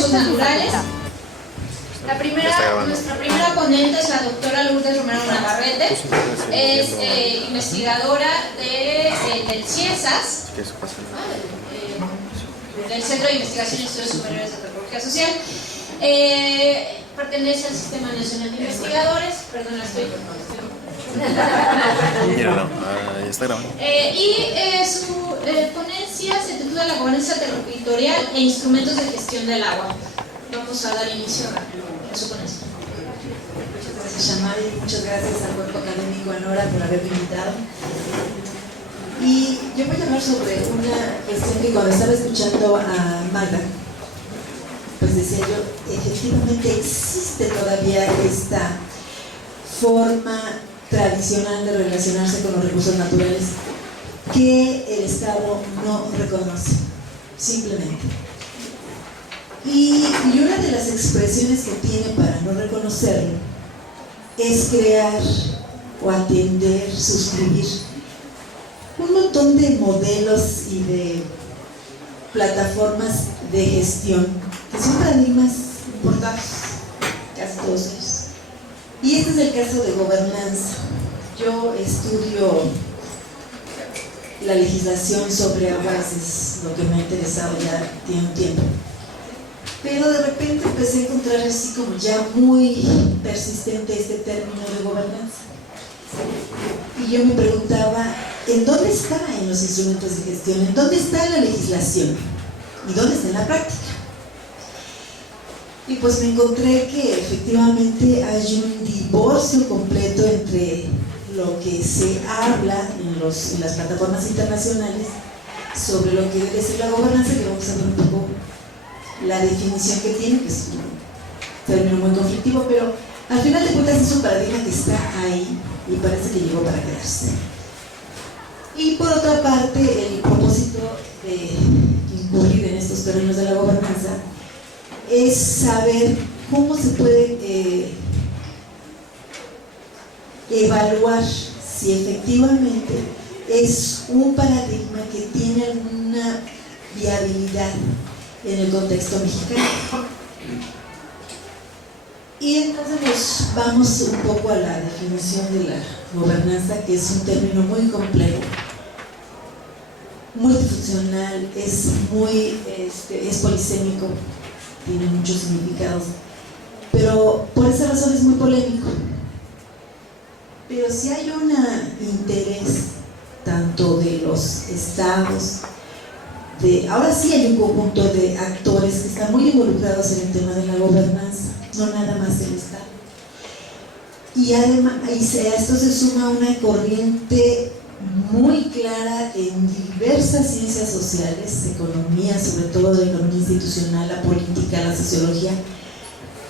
recursos naturales. Nuestra primera ponente es la doctora Lourdes Romero Navarrete. Es investigadora del CIESAS, del Centro de Investigación y Estudios Superiores de Antropología Social. Pertenece al Sistema Nacional de Investigadores. Perdón, ya está grabando. Su ponencia se titula La gobernanza territorial e instrumentos de gestión del agua. Vamos a dar inicio a su ponencia. Muchas gracias, Shamari. Muchas gracias al cuerpo académico ANORA por haberme invitado. Y yo voy a hablar sobre una cuestión que cuando estaba escuchando a Magda, pues decía yo, efectivamente existe todavía esta forma tradicional de relacionarse con los recursos naturales que el Estado no reconoce, simplemente. Y una de las expresiones que tiene para no reconocerlo es crear o atender, suscribir un montón de modelos y de plataformas de gestión que son paradigmas importados, casi todos ellos. Y este es el caso de gobernanza. Yo estudio la legislación sobre aguas, es lo que me ha interesado ya tiene un tiempo. Pero de repente empecé a encontrar así como ya muy persistente este término de gobernanza. Y yo me preguntaba, ¿en dónde está en los instrumentos de gestión? ¿En dónde está en la legislación? ¿Y dónde está en la práctica? Y pues me encontré que efectivamente hay un divorcio completo entre lo que se habla en las plataformas internacionales sobre lo que debe ser la gobernanza, que vamos a ver un poco la definición que tiene, que es un término muy conflictivo, pero al final de cuentas es un paradigma que está ahí y parece que llegó para quedarse. Y por otra parte, el propósito de incurrir en estos términos de la gobernanza es saber cómo se puede evaluar si efectivamente es un paradigma que tiene alguna viabilidad en el contexto mexicano. Y entonces nos vamos un poco a la definición de la gobernanza, que es un término muy complejo, multifuncional, es polisémico, tiene muchos significados, pero por esa razón es muy polémico. Pero si hay un interés tanto de los estados, ahora sí hay un conjunto de actores que están muy involucrados en el tema de la gobernanza, no nada más el Estado. Y además a esto se suma una corriente muy clara en diversas ciencias sociales, economía, sobre todo la economía institucional, la política, la sociología,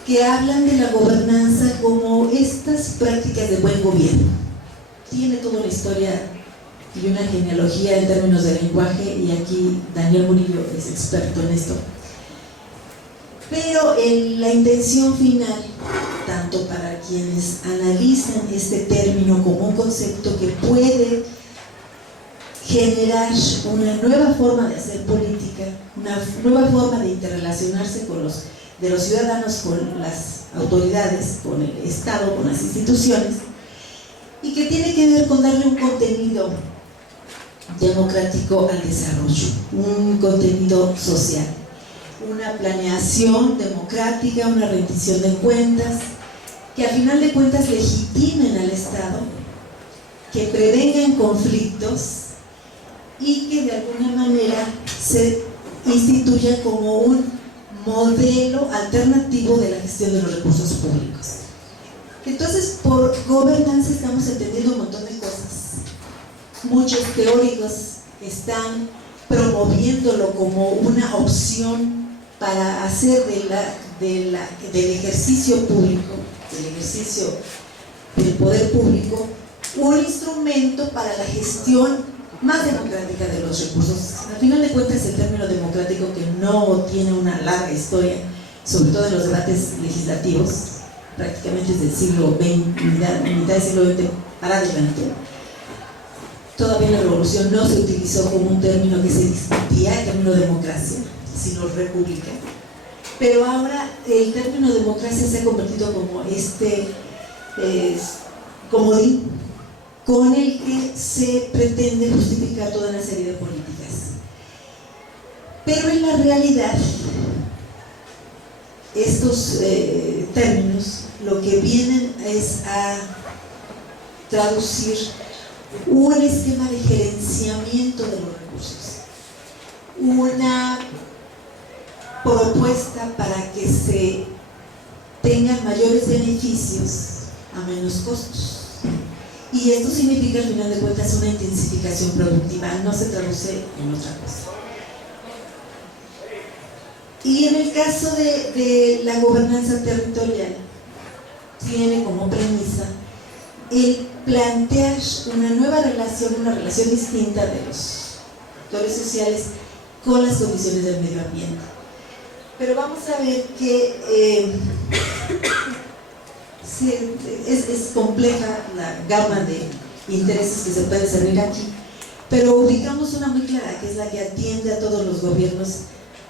que hablan de la gobernanza como estas prácticas de buen gobierno. Tiene toda una historia y una genealogía en términos de lenguaje, y aquí Daniel Murillo es experto en esto. Pero la intención final, tanto para quienes analizan este término como un concepto que puede generar una nueva forma de hacer política, una nueva forma de interrelacionarse de los ciudadanos con las autoridades, con el Estado, con las instituciones, y que tiene que ver con darle un contenido democrático al desarrollo, un contenido social, una planeación democrática, una rendición de cuentas, que a final de cuentas legitimen al Estado, que prevengan conflictos y que de alguna manera se instituya como un modelo alternativo de la gestión de los recursos públicos. Entonces, por gobernanza estamos entendiendo un montón de cosas. Muchos teóricos están promoviéndolo como una opción para hacer del ejercicio público, del ejercicio del poder público, un instrumento para la gestión más democrática de los recursos. Al final de cuentas, el término democrático, que no tiene una larga historia, sobre todo en los debates legislativos, prácticamente desde el siglo XX, mitad del siglo XX para adelante, todavía en la Revolución no se utilizó como un término que se discutía, el término democracia, sino república. pero ahora el término democracia se ha convertido como comodín con el que se pretende justificar toda una serie de políticas. Pero en la realidad, estos términos lo que vienen es a traducir un esquema de gerenciamiento de los recursos, una propuesta para que se tengan mayores beneficios a menos costos. Y esto significa, al final de cuentas, una intensificación productiva, no se traduce en otra cosa. Y en el caso de la gobernanza territorial, tiene como premisa el plantear una nueva relación, una relación distinta de los actores sociales con las condiciones del medio ambiente. Pero vamos a ver que es compleja la gama de intereses que se pueden servir aquí, pero ubicamos una muy clara, que es la que atiende a todos los gobiernos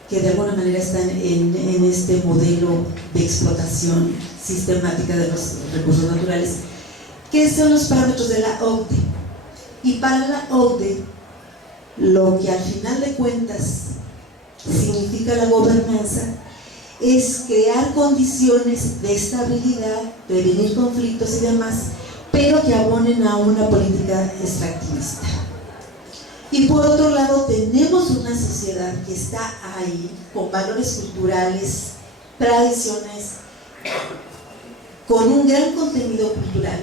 que de alguna manera están en este modelo de explotación sistemática de los recursos naturales, que son los parámetros de la OCDE. Y para la OCDE, lo que al final de cuentas significa la gobernanza es crear condiciones de estabilidad, prevenir conflictos y demás, pero que abonen a una política extractivista. Y por otro lado, tenemos una sociedad que está ahí con valores culturales, tradiciones, con un gran contenido cultural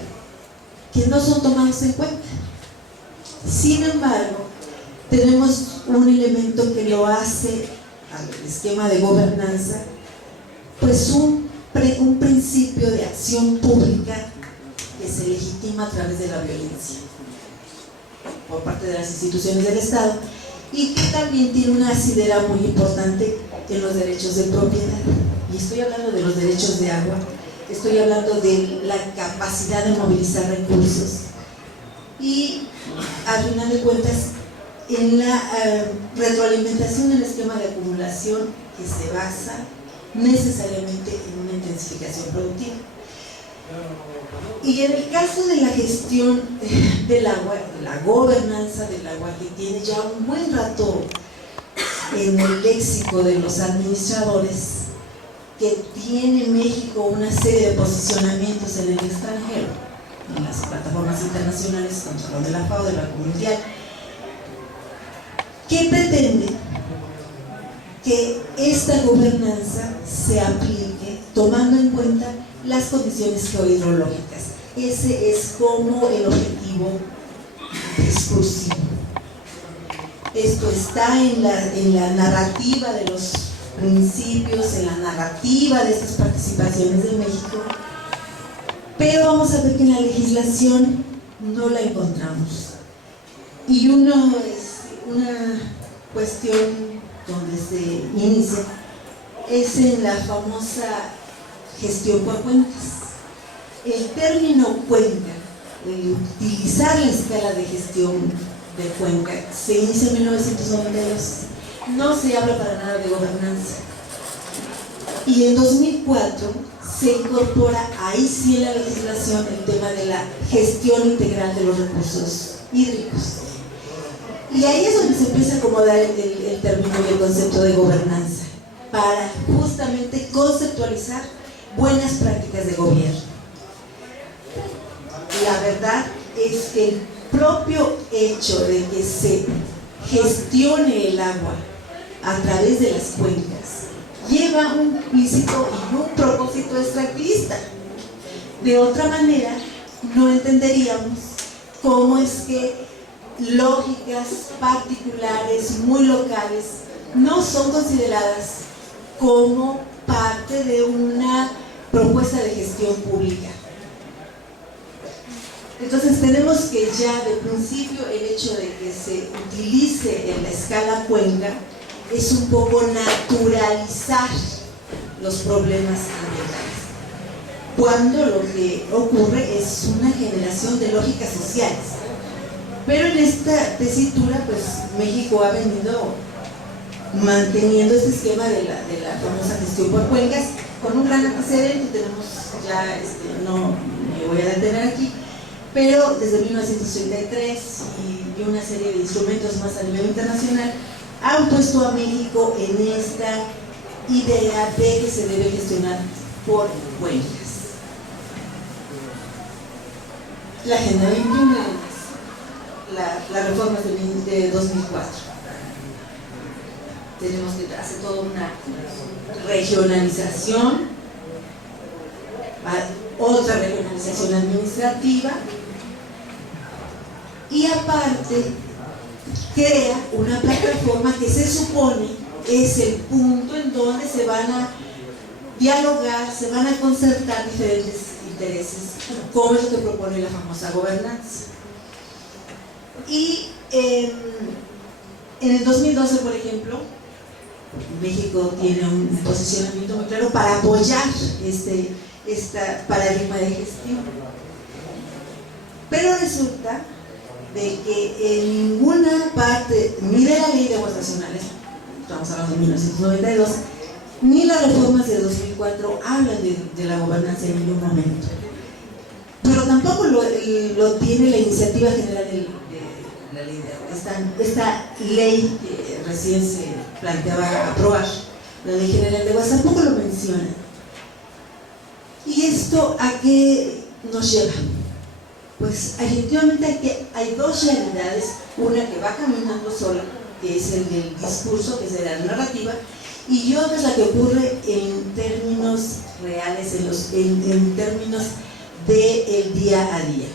que no son tomados en cuenta. Sin embargo, tenemos un elemento que lo hace al esquema de gobernanza, pues un principio de acción pública que se legitima a través de la violencia por parte de las instituciones del Estado, y que también tiene una asidera muy importante en los derechos de propiedad. Y estoy hablando de los derechos de agua, estoy hablando de la capacidad de movilizar recursos y, al final de cuentas, en la retroalimentación del esquema de acumulación que se basa necesariamente en una intensificación productiva. Y en el caso de la gestión del agua, la gobernanza del agua, que tiene ya un buen rato en el léxico de los administradores, que tiene México una serie de posicionamientos en el extranjero, en las plataformas internacionales, tanto de la FAO, de la Comunidad Mundial, que pretende que esta gobernanza se aplique tomando en cuenta las condiciones geohidrológicas. Ese es como el objetivo discursivo. Esto está en la narrativa de los principios, en la narrativa de estas participaciones de México, pero vamos a ver que en la legislación no la encontramos. Y una cuestión donde se inicia es en la famosa gestión por cuencas. El término cuenca, el utilizar la escala de gestión de cuenca, se inicia en 1992. No se habla para nada de gobernanza. Y en 2004 se incorpora, ahí sí en la legislación, el tema de la gestión integral de los recursos hídricos. Y ahí es donde se empieza a acomodar el término y el concepto de gobernanza, para justamente conceptualizar buenas prácticas de gobierno. La verdad es que el propio hecho de que se gestione el agua a través de las cuencas lleva un implícito y un propósito extractivista. De otra manera, no entenderíamos cómo es que lógicas particulares, muy locales, no son consideradas como parte de una propuesta de gestión pública. Entonces tenemos que ya de principio el hecho de que se utilice en la escala cuenca es un poco naturalizar los problemas ambientales, cuando lo que ocurre es una generación de lógicas sociales. Pero en esta tesitura, pues México ha venido manteniendo este esquema de la famosa gestión por cuencas, con un gran antecedente. Tenemos ya, no me voy a detener aquí, pero desde 1933 y una serie de instrumentos más a nivel internacional han puesto a México en esta idea de que se debe gestionar por cuencas. La Agenda 21, la reforma de 2004. Tenemos que hacer toda una regionalización, otra regionalización administrativa, y aparte crea una plataforma que se supone es el punto en donde se van a dialogar, se van a concertar diferentes intereses, como es lo que propone la famosa gobernanza. Y en el 2012, por ejemplo, México tiene un posicionamiento muy claro para apoyar esta paradigma de gestión. Pero resulta de que en ninguna parte, ni de la ley de aguas nacionales, estamos hablando de 1992, ni las reformas de 2004 hablan de la gobernanza en ningún momento. Pero tampoco lo tiene la iniciativa general de la ley de aguas. Esta ley que recién se planteaba aprobar, la ley general de aguas, tampoco lo menciona. ¿Y esto a qué nos lleva? Pues efectivamente hay dos realidades, una que va caminando sola, que es el del discurso, que es de la narrativa, y otra es la que ocurre en términos reales, en términos del día a día.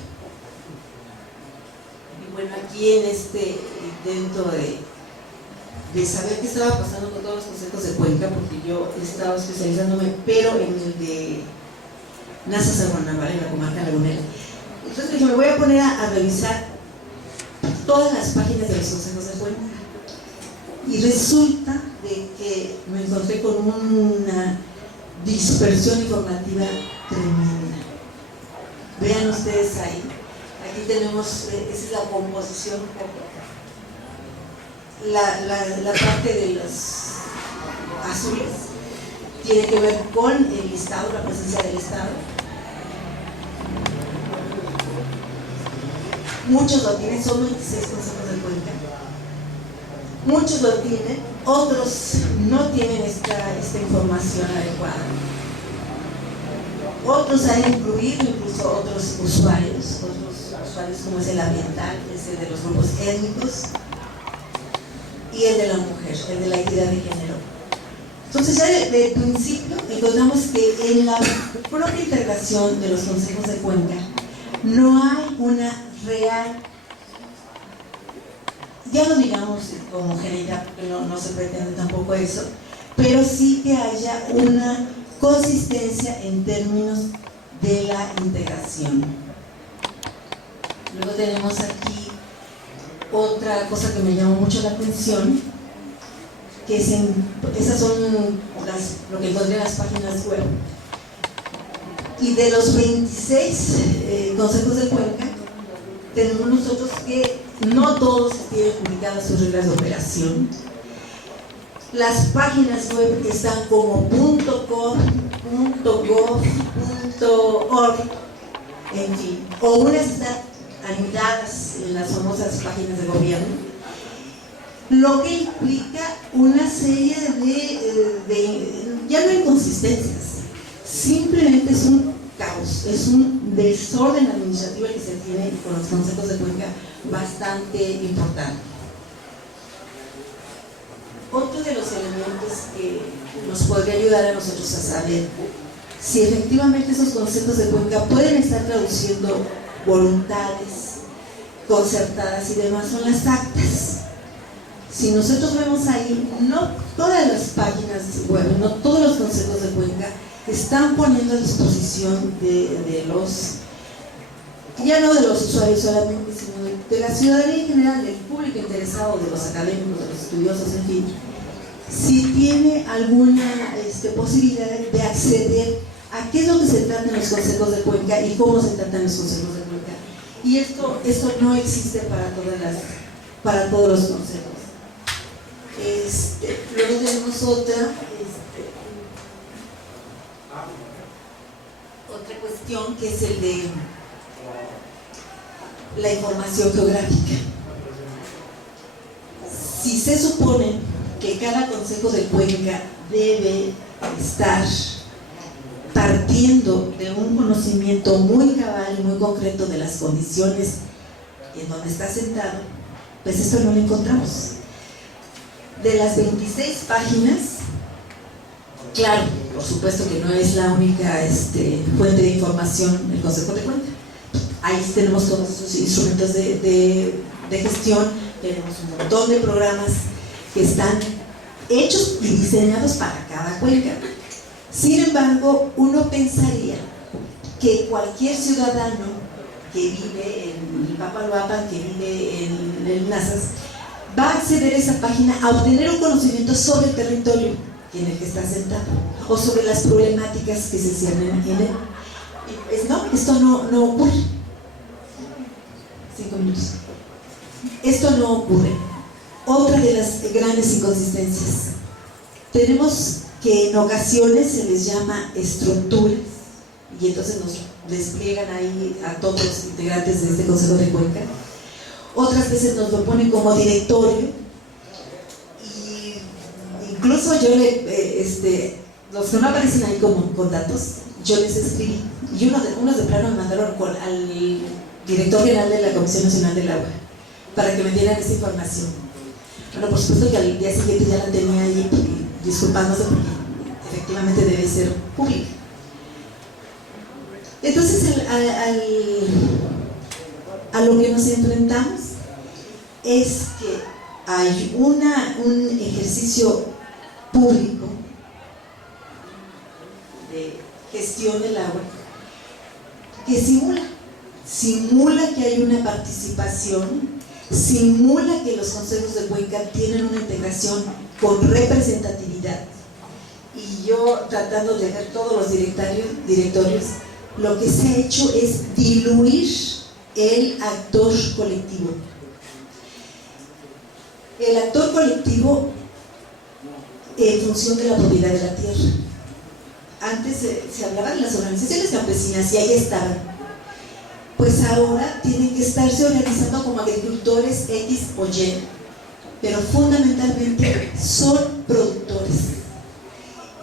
Y bueno, aquí en este intento de saber qué estaba pasando con todos los consejos de Cuenca, porque yo he estado especializándome, pero en el de Nasa-Zaguanaval, en la comarca lagunera. Entonces dije, me voy a poner a revisar todas las páginas de los consejos de Cuenca. Y resulta de que me encontré con una dispersión informativa tremenda. Vean ustedes ahí, aquí tenemos, esa es la composición, la parte de los azules tiene que ver con el Estado, la presencia del Estado. Muchos lo tienen, son 26 consejos de Cuenca. Muchos lo tienen, otros no tienen esta información adecuada. Otros han incluido incluso otros usuarios como es el ambiental, es el de los grupos étnicos y el de la mujer, el de la equidad de género. Entonces ya de principio encontramos que en la propia integración de los consejos de Cuenca no hay una real, ya no digamos homogeneidad, porque no se pretende tampoco eso, pero sí que haya una consistencia en términos de la integración. Luego tenemos aquí otra cosa que me llamó mucho la atención, que esas son lo que encontré en las páginas web. Y de los 26 consejos de Cuenca, tenemos nosotros que no todos tienen publicadas sus reglas de operación. Las páginas web están como .gov, .org, en fin, o unas están anidadas en las famosas páginas de gobierno, lo que implica una serie de ya no inconsistencias, simplemente es un caos, es un desorden administrativo que se tiene con los consejos de Cuenca bastante importante. Otro de los elementos que nos podría ayudar a nosotros a saber si efectivamente esos consejos de Cuenca pueden estar traduciendo voluntades concertadas y demás son las actas. Si nosotros vemos ahí, no todas las páginas web, no todos los consejos de Cuenca están poniendo a disposición de los, ya no de los usuarios solamente, sino de la ciudadanía en general, del público interesado, de los académicos, de los estudiosos, en fin, si tiene alguna posibilidad de acceder a qué es lo que se trata en los consejos de Cuenca y cómo se tratan los consejos de Cuenca. Y esto no existe para todos los consejos. Luego tenemos otra cuestión, que es el de la información geográfica. Si se supone que cada consejo de cuenca debe estar partiendo de un conocimiento muy cabal y muy concreto de las condiciones en donde está sentado, pues esto no lo encontramos. De las 26 páginas, claro, por supuesto que no es la única fuente de información el Consejo de Cuenca. Ahí tenemos todos esos instrumentos de gestión, tenemos un montón de programas que están hechos y diseñados para cada cuenca. Sin embargo, uno pensaría que cualquier ciudadano que vive en Papaloapan, que vive en el Nazas, va a acceder a esa página a obtener un conocimiento sobre el territorio en el que está sentado o sobre las problemáticas que se ciernen en él. No, esto no ocurre. 5 minutos. Esto no ocurre. Otra de las grandes inconsistencias. Tenemos que en ocasiones se les llama estructuras y entonces nos despliegan ahí a todos los integrantes de este Consejo de Cuenca. Otras veces nos lo ponen como directorio y incluso yo los que no aparecen ahí con datos, yo les escribí y unos de plano me mandaron al director general de la Comisión Nacional del Agua para que me dieran esa información. Bueno, por supuesto que al día siguiente ya la tenía ahí, disculpándose porque efectivamente debe ser pública. Entonces a lo que nos enfrentamos es que hay un ejercicio público de gestión del agua que simula que hay una participación, simula que los consejos de cuenca tienen una integración con representatividad. Y yo, tratando de ver todos los directorios, lo que se ha hecho es diluir el actor colectivo. El actor colectivo en función de la propiedad de la tierra. Antes se hablaba de las organizaciones campesinas y ahí estaban. Pues ahora tienen que estarse organizando como agricultores X o Y, pero fundamentalmente son productores.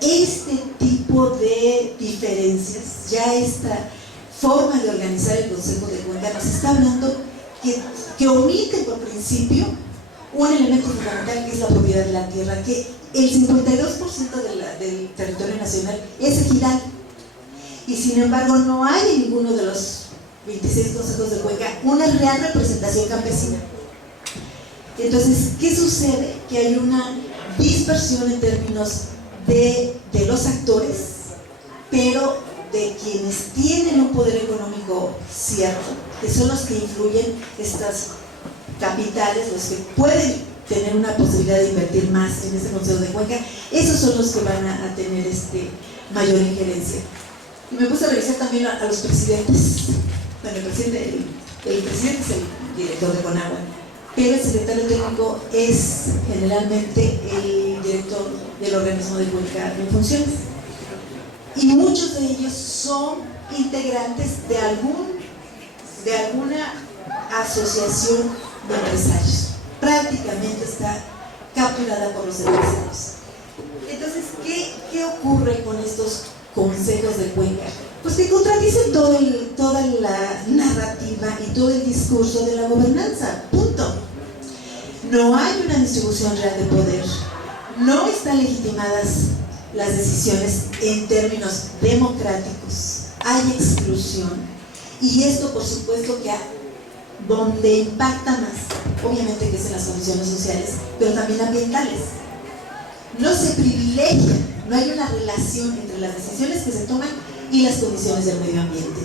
Este tipo de diferencias, ya esta forma de organizar el Consejo de Cuenca nos está hablando que omite por principio un elemento fundamental, que es la propiedad de la tierra, que el 52% del territorio nacional es ejidal y sin embargo no hay en ninguno de los 26 consejos de cuenca una real representación campesina. Entonces, ¿qué sucede? Que hay una dispersión en términos de los actores, pero de quienes tienen un poder económico cierto, que son los que influyen, estas capitales, los que pueden tener una posibilidad de invertir más en este Consejo de Cuenca, esos son los que van a tener mayor injerencia. Y me puse a revisar también a los presidentes. Bueno, el presidente es el director de Conagua, pero el secretario técnico es generalmente el director del organismo de cuenca en funciones. Y muchos de ellos son integrantes de alguna asociación de empresarios. Prácticamente está capturada por los empresarios. Entonces, ¿qué ocurre con estos consejos de cuenca? Pues que contradicen toda la narrativa y todo el discurso de la gobernanza, punto. No hay una distribución real de poder, no están legitimadas las decisiones en términos democráticos, hay exclusión, y esto por supuesto que donde impacta más, obviamente que es en las condiciones sociales, pero también ambientales. No se privilegia, no hay una relación entre las decisiones que se toman y las condiciones del medio ambiente.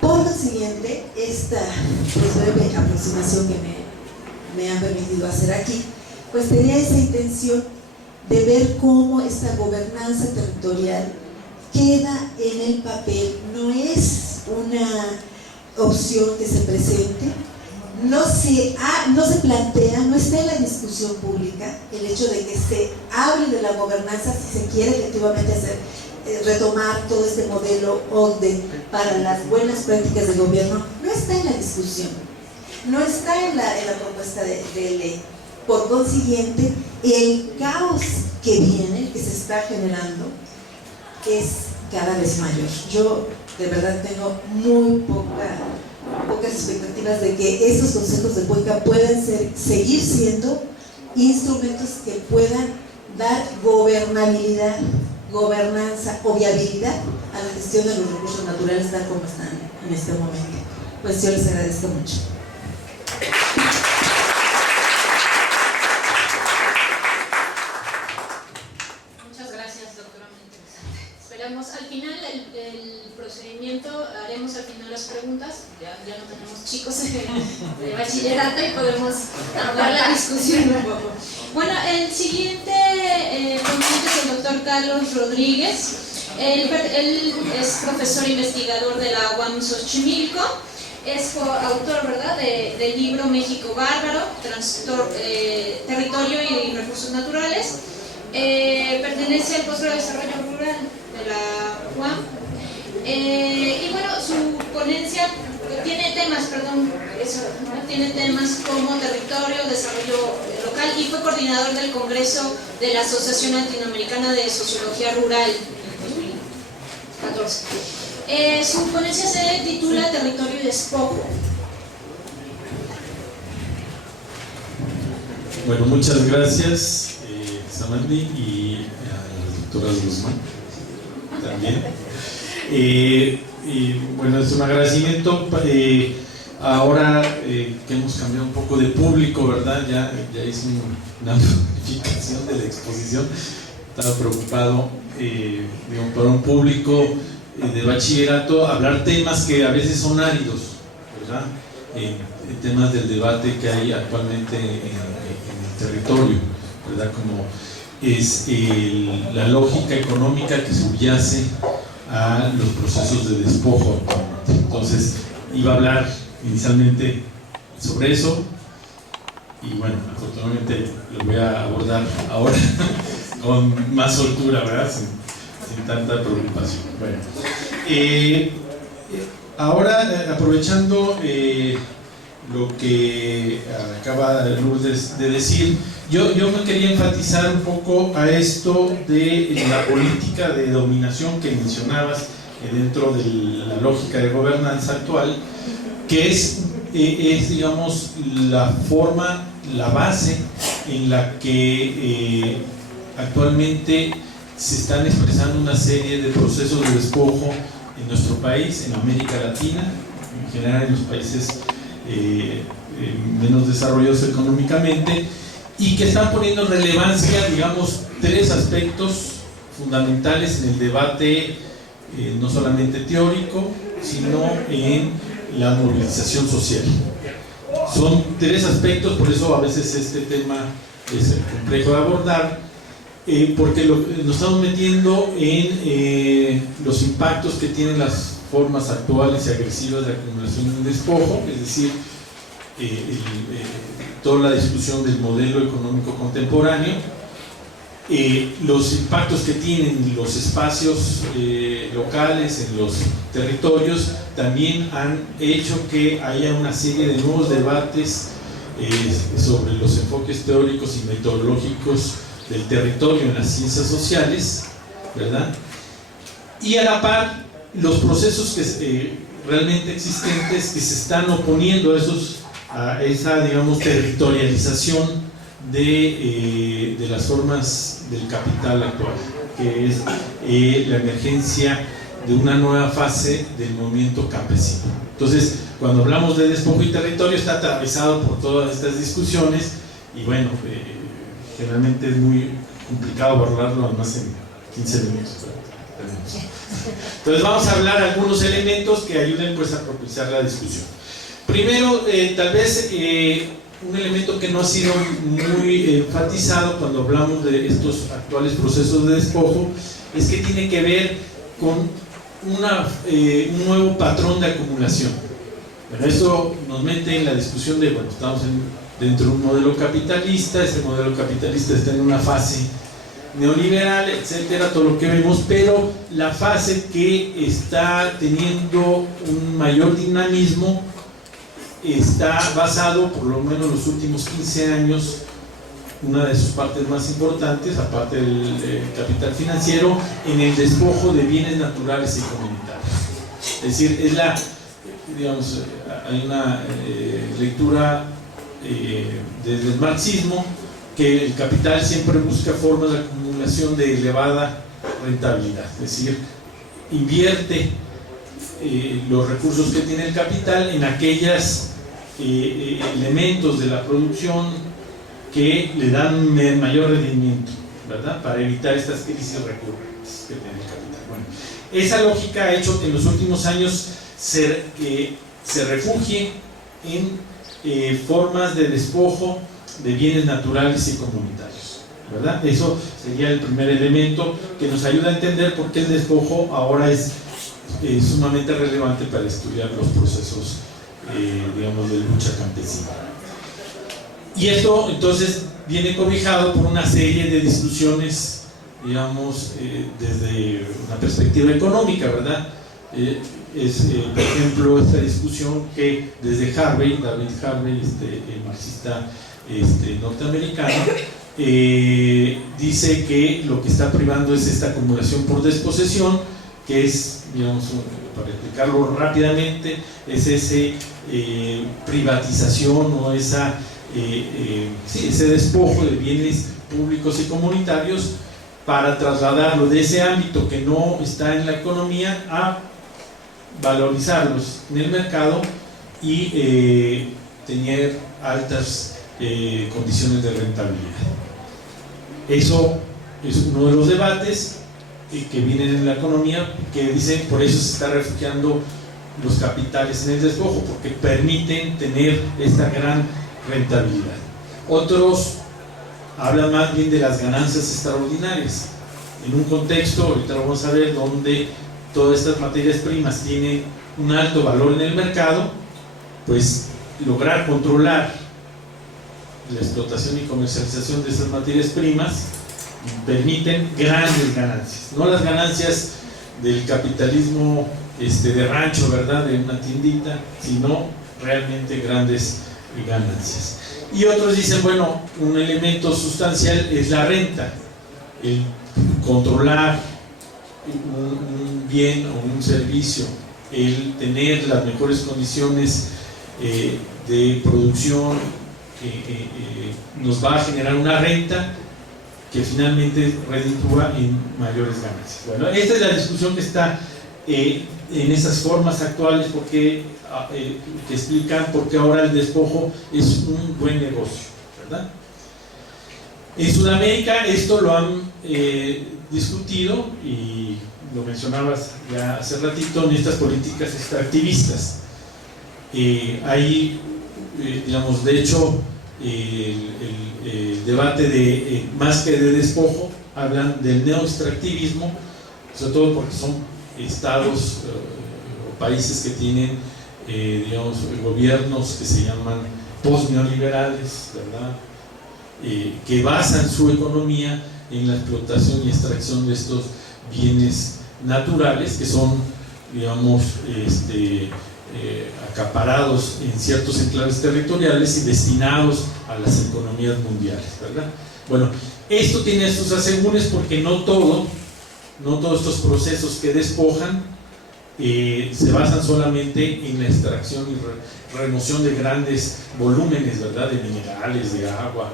Por lo siguiente, esta breve aproximación que me han permitido hacer aquí, pues tenía esa intención de ver cómo esta gobernanza territorial queda en el papel, no es una opción que se presente, no se plantea, no está en la discusión pública el hecho de que se hable de la gobernanza si se quiere efectivamente retomar todo este modelo OCDE para las buenas prácticas de gobierno. No está en la discusión, no está en la propuesta de ley. Por consiguiente, el caos que viene, que se está generando, es cada vez mayor. Yo de verdad tengo muy pocas expectativas de que estos consejos de Cuenca puedan seguir siendo instrumentos que puedan dar gobernabilidad, gobernanza o viabilidad a la gestión de los recursos naturales tal como están en este momento. Pues yo les agradezco mucho. Muchas gracias, doctora, muy interesante. Esperamos al final el procedimiento, haremos al final las preguntas, ya no tenemos chicos de bachillerato y podemos hablar la discusión un poco. Bueno, el siguiente ponente es el doctor Carlos Rodríguez. Él es profesor investigador de la UAM Xochimilco, es coautor, ¿verdad?, del libro México Bárbaro, Territorio y Recursos Naturales. Pertenece al Posgrado de Desarrollo Rural de la UAM. Y bueno, su ponencia tiene temas como territorio, desarrollo local, y fue coordinador del Congreso de la Asociación Latinoamericana de Sociología Rural en 2014. Su ponencia se titula Territorio y Despojo. Bueno, muchas gracias, Samantha, y a las doctoras Guzmán también. Y bueno, es un agradecimiento. Ahora que hemos cambiado un poco de público, ¿verdad? Ya hice una modificación de la exposición. Estaba preocupado, para un público de bachillerato, hablar temas que a veces son áridos, ¿verdad? Temas del debate que hay actualmente en el territorio, ¿verdad? Como es la lógica económica que subyace a los procesos de despojo actualmente. Entonces, iba a hablar inicialmente sobre eso, y bueno, afortunadamente lo voy a abordar ahora con más soltura, ¿verdad? Sin tanta preocupación. Bueno, ahora aprovechando lo que acaba Lourdes de decir, yo me quería enfatizar un poco a esto de la política de dominación que mencionabas dentro de la lógica de gobernanza actual, que es digamos, la forma, la base en la que actualmente se están expresando una serie de procesos de despojo en nuestro país, en América Latina, en general en los países menos desarrollados económicamente, y que están poniendo en relevancia, digamos, tres aspectos fundamentales en el debate, no solamente teórico, sino en la movilización social. Son tres aspectos, por eso a veces este tema es complejo de abordar, porque nos estamos metiendo en los impactos que tienen las formas actuales y agresivas de acumulación y despojo, es decir, toda la discusión del modelo económico contemporáneo, los impactos que tienen los espacios locales en los territorios, también han hecho que haya una serie de nuevos debates sobre los enfoques teóricos y metodológicos del territorio en las ciencias sociales, ¿verdad? Y a la par, los procesos que realmente existentes que se están oponiendo a esa, digamos, territorialización de las formas del capital actual, que es la emergencia de una nueva fase del movimiento campesino. Entonces, cuando hablamos de despojo y territorio, está atravesado por todas estas discusiones, y bueno, generalmente es muy complicado abordarlo además en 15 minutos. Entonces vamos a hablar algunos elementos que ayuden pues a propiciar la discusión. Primero, tal vez un elemento que no ha sido muy enfatizado cuando hablamos de estos actuales procesos de despojo es que tiene que ver con un nuevo patrón de acumulación, Bueno, esto nos mete en la discusión de, bueno, estamos dentro de un modelo capitalista, este modelo capitalista está en una fase neoliberal, etcétera, todo lo que vemos, pero la fase que está teniendo un mayor dinamismo está basado, por lo menos los últimos 15 años, una de sus partes más importantes, aparte del capital financiero, en el despojo de bienes naturales y comunitarios. Es decir, es la, digamos, hay una lectura desde el marxismo que el capital siempre busca formas de acumulación de elevada rentabilidad, es decir, invierte los recursos que tiene el capital en aquellos elementos de la producción que le dan mayor rendimiento, ¿verdad? Para evitar estas crisis recurrentes que tiene el capital. Bueno, esa lógica ha hecho que en los últimos años se refugie en formas de despojo de bienes naturales y comunitarios, ¿verdad? Eso sería el primer elemento que nos ayuda a entender por qué el despojo ahora es sumamente relevante para estudiar los procesos, digamos, de lucha campesina. Y esto entonces viene cobijado por una serie de discusiones, digamos, desde una perspectiva económica, ¿verdad? Por ejemplo, esta discusión que desde David Harvey, marxista norteamericano, dice que lo que está privando es esta acumulación por desposesión, que es, digamos, para explicarlo rápidamente, es esa privatización o ese despojo de bienes públicos y comunitarios para trasladarlo de ese ámbito que no está en la economía a valorizarlos en el mercado y tener altas condiciones de rentabilidad. Eso es uno de los debates que vienen en la economía, que dicen por eso se está refugiando los capitales en el despojo, porque permiten tener esta gran rentabilidad. Otros hablan más bien de las ganancias extraordinarias, en un contexto, ahorita lo vamos a ver, donde todas estas materias primas tienen un alto valor en el mercado, pues lograr controlar la explotación y comercialización de esas materias primas permiten grandes ganancias, no las ganancias del capitalismo de rancho, ¿verdad?, de una tiendita, sino realmente grandes ganancias. Y otros dicen, bueno, un elemento sustancial es la renta, el controlar un bien o un servicio, el tener las mejores condiciones de producción que nos va a generar una renta que finalmente reditúa en mayores ganancias. Bueno, esta es la discusión que está en esas formas actuales, porque que explican por qué ahora el despojo es un buen negocio, ¿verdad? En Sudamérica esto lo han discutido, y lo mencionabas ya hace ratito, en estas políticas extractivistas. Hay, digamos, de hecho, el debate de más que de despojo, hablan del neoextractivismo, sobre todo porque son estados o países que tienen, digamos, gobiernos que se llaman post-neoliberales, ¿verdad? Que basan su economía en la explotación y extracción de estos bienes naturales que son, digamos, acaparados en ciertos enclaves territoriales y destinados a las economías mundiales, ¿verdad? Bueno, esto tiene sus asegúnes, porque no todos estos procesos que despojan se basan solamente en la extracción y remoción de grandes volúmenes, ¿verdad?, de minerales, de agua.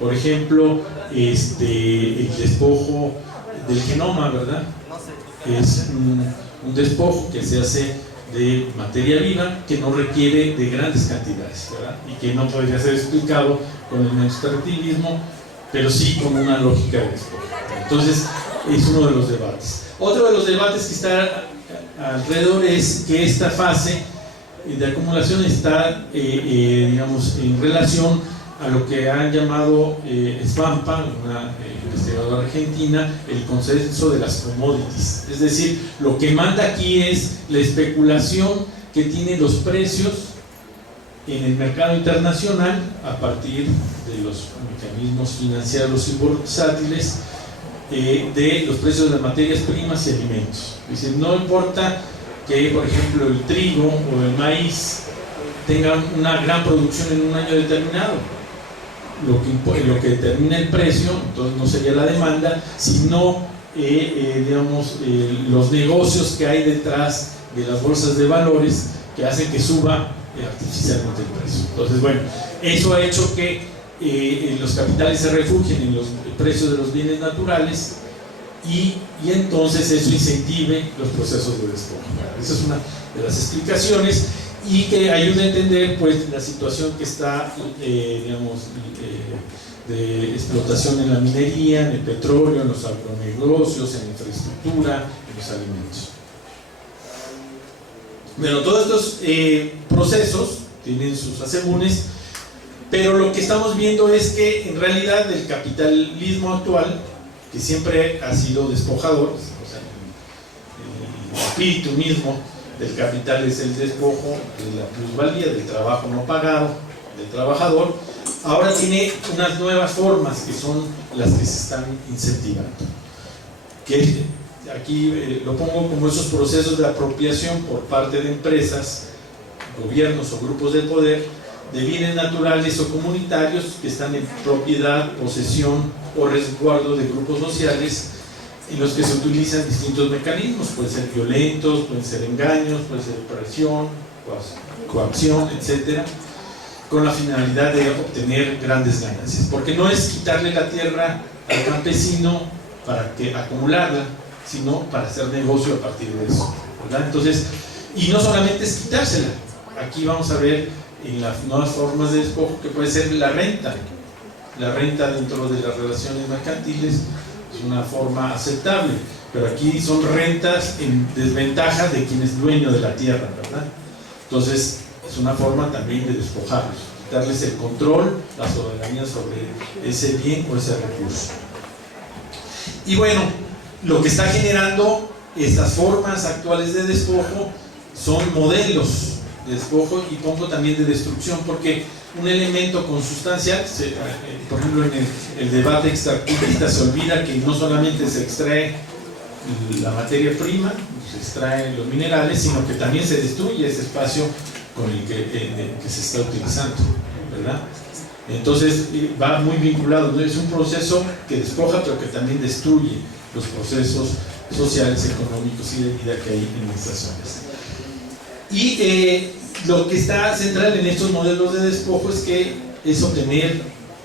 Por ejemplo, el despojo del genoma, ¿verdad?, es un despojo que se hace de materia viva, que no requiere de grandes cantidades, ¿verdad?, y que no podría ser explicado con el extractivismo, pero sí con una lógica de despojo. Entonces, es uno de los debates. Otro de los debates que está alrededor es que esta fase de acumulación está, digamos, en relación a lo que han llamado Svampa, una investigadora argentina, el consenso de las commodities. Es decir, lo que manda aquí es la especulación que tienen los precios en el mercado internacional a partir de los mecanismos financieros y bursátiles de los precios de las materias primas y alimentos. Es decir, no importa que, por ejemplo, el trigo o el maíz tengan una gran producción en un año determinado. Lo que determina el precio, entonces no sería la demanda, sino digamos, los negocios que hay detrás de las bolsas de valores que hacen que suba artificialmente el precio. Entonces, bueno, eso ha hecho que los capitales se refugien en los precios de los bienes naturales y entonces eso incentive los procesos de despojo. Esa es una de las explicaciones y que ayuda a entender pues la situación que está digamos, de explotación en la minería, en el petróleo, en los agronegocios, en la infraestructura, en los alimentos. Bueno, todos estos procesos tienen sus asegúnes, pero lo que estamos viendo es que en realidad el capitalismo actual, que siempre ha sido despojador, o sea, el espíritu mismo del capital es el despojo de la plusvalía, del trabajo no pagado, del trabajador, ahora tiene unas nuevas formas que son las que se están incentivando. Que aquí lo pongo como esos procesos de apropiación por parte de empresas, gobiernos o grupos de poder de bienes naturales o comunitarios que están en propiedad, posesión o resguardo de grupos sociales en los que se utilizan distintos mecanismos, pueden ser violentos, pueden ser engaños, pueden ser presión, coacción, etcétera, con la finalidad de obtener grandes ganancias, porque no es quitarle la tierra al campesino para acumularla, sino para hacer negocio a partir de eso, ¿verdad? Entonces, y no solamente es quitársela, aquí vamos a ver en las nuevas formas de despojo que puede ser la renta dentro de las relaciones mercantiles es una forma aceptable, pero aquí son rentas en desventaja de quien es dueño de la tierra, ¿verdad? Entonces es una forma también de despojarlos, quitarles el control, la soberanía sobre ese bien o ese recurso. Y bueno, lo que está generando estas formas actuales de despojo son modelos de despojo y pongo también de destrucción, porque un elemento consustancial, por ejemplo en el debate extractivista se olvida que no solamente se extrae la materia prima, se extraen los minerales, sino que también se destruye ese espacio con el que se está utilizando, ¿verdad? Entonces va muy vinculado, ¿no? Es un proceso que despoja pero que también destruye los procesos sociales, económicos y de vida que hay en estas zonas. Y lo que está central en estos modelos de despojo es que es obtener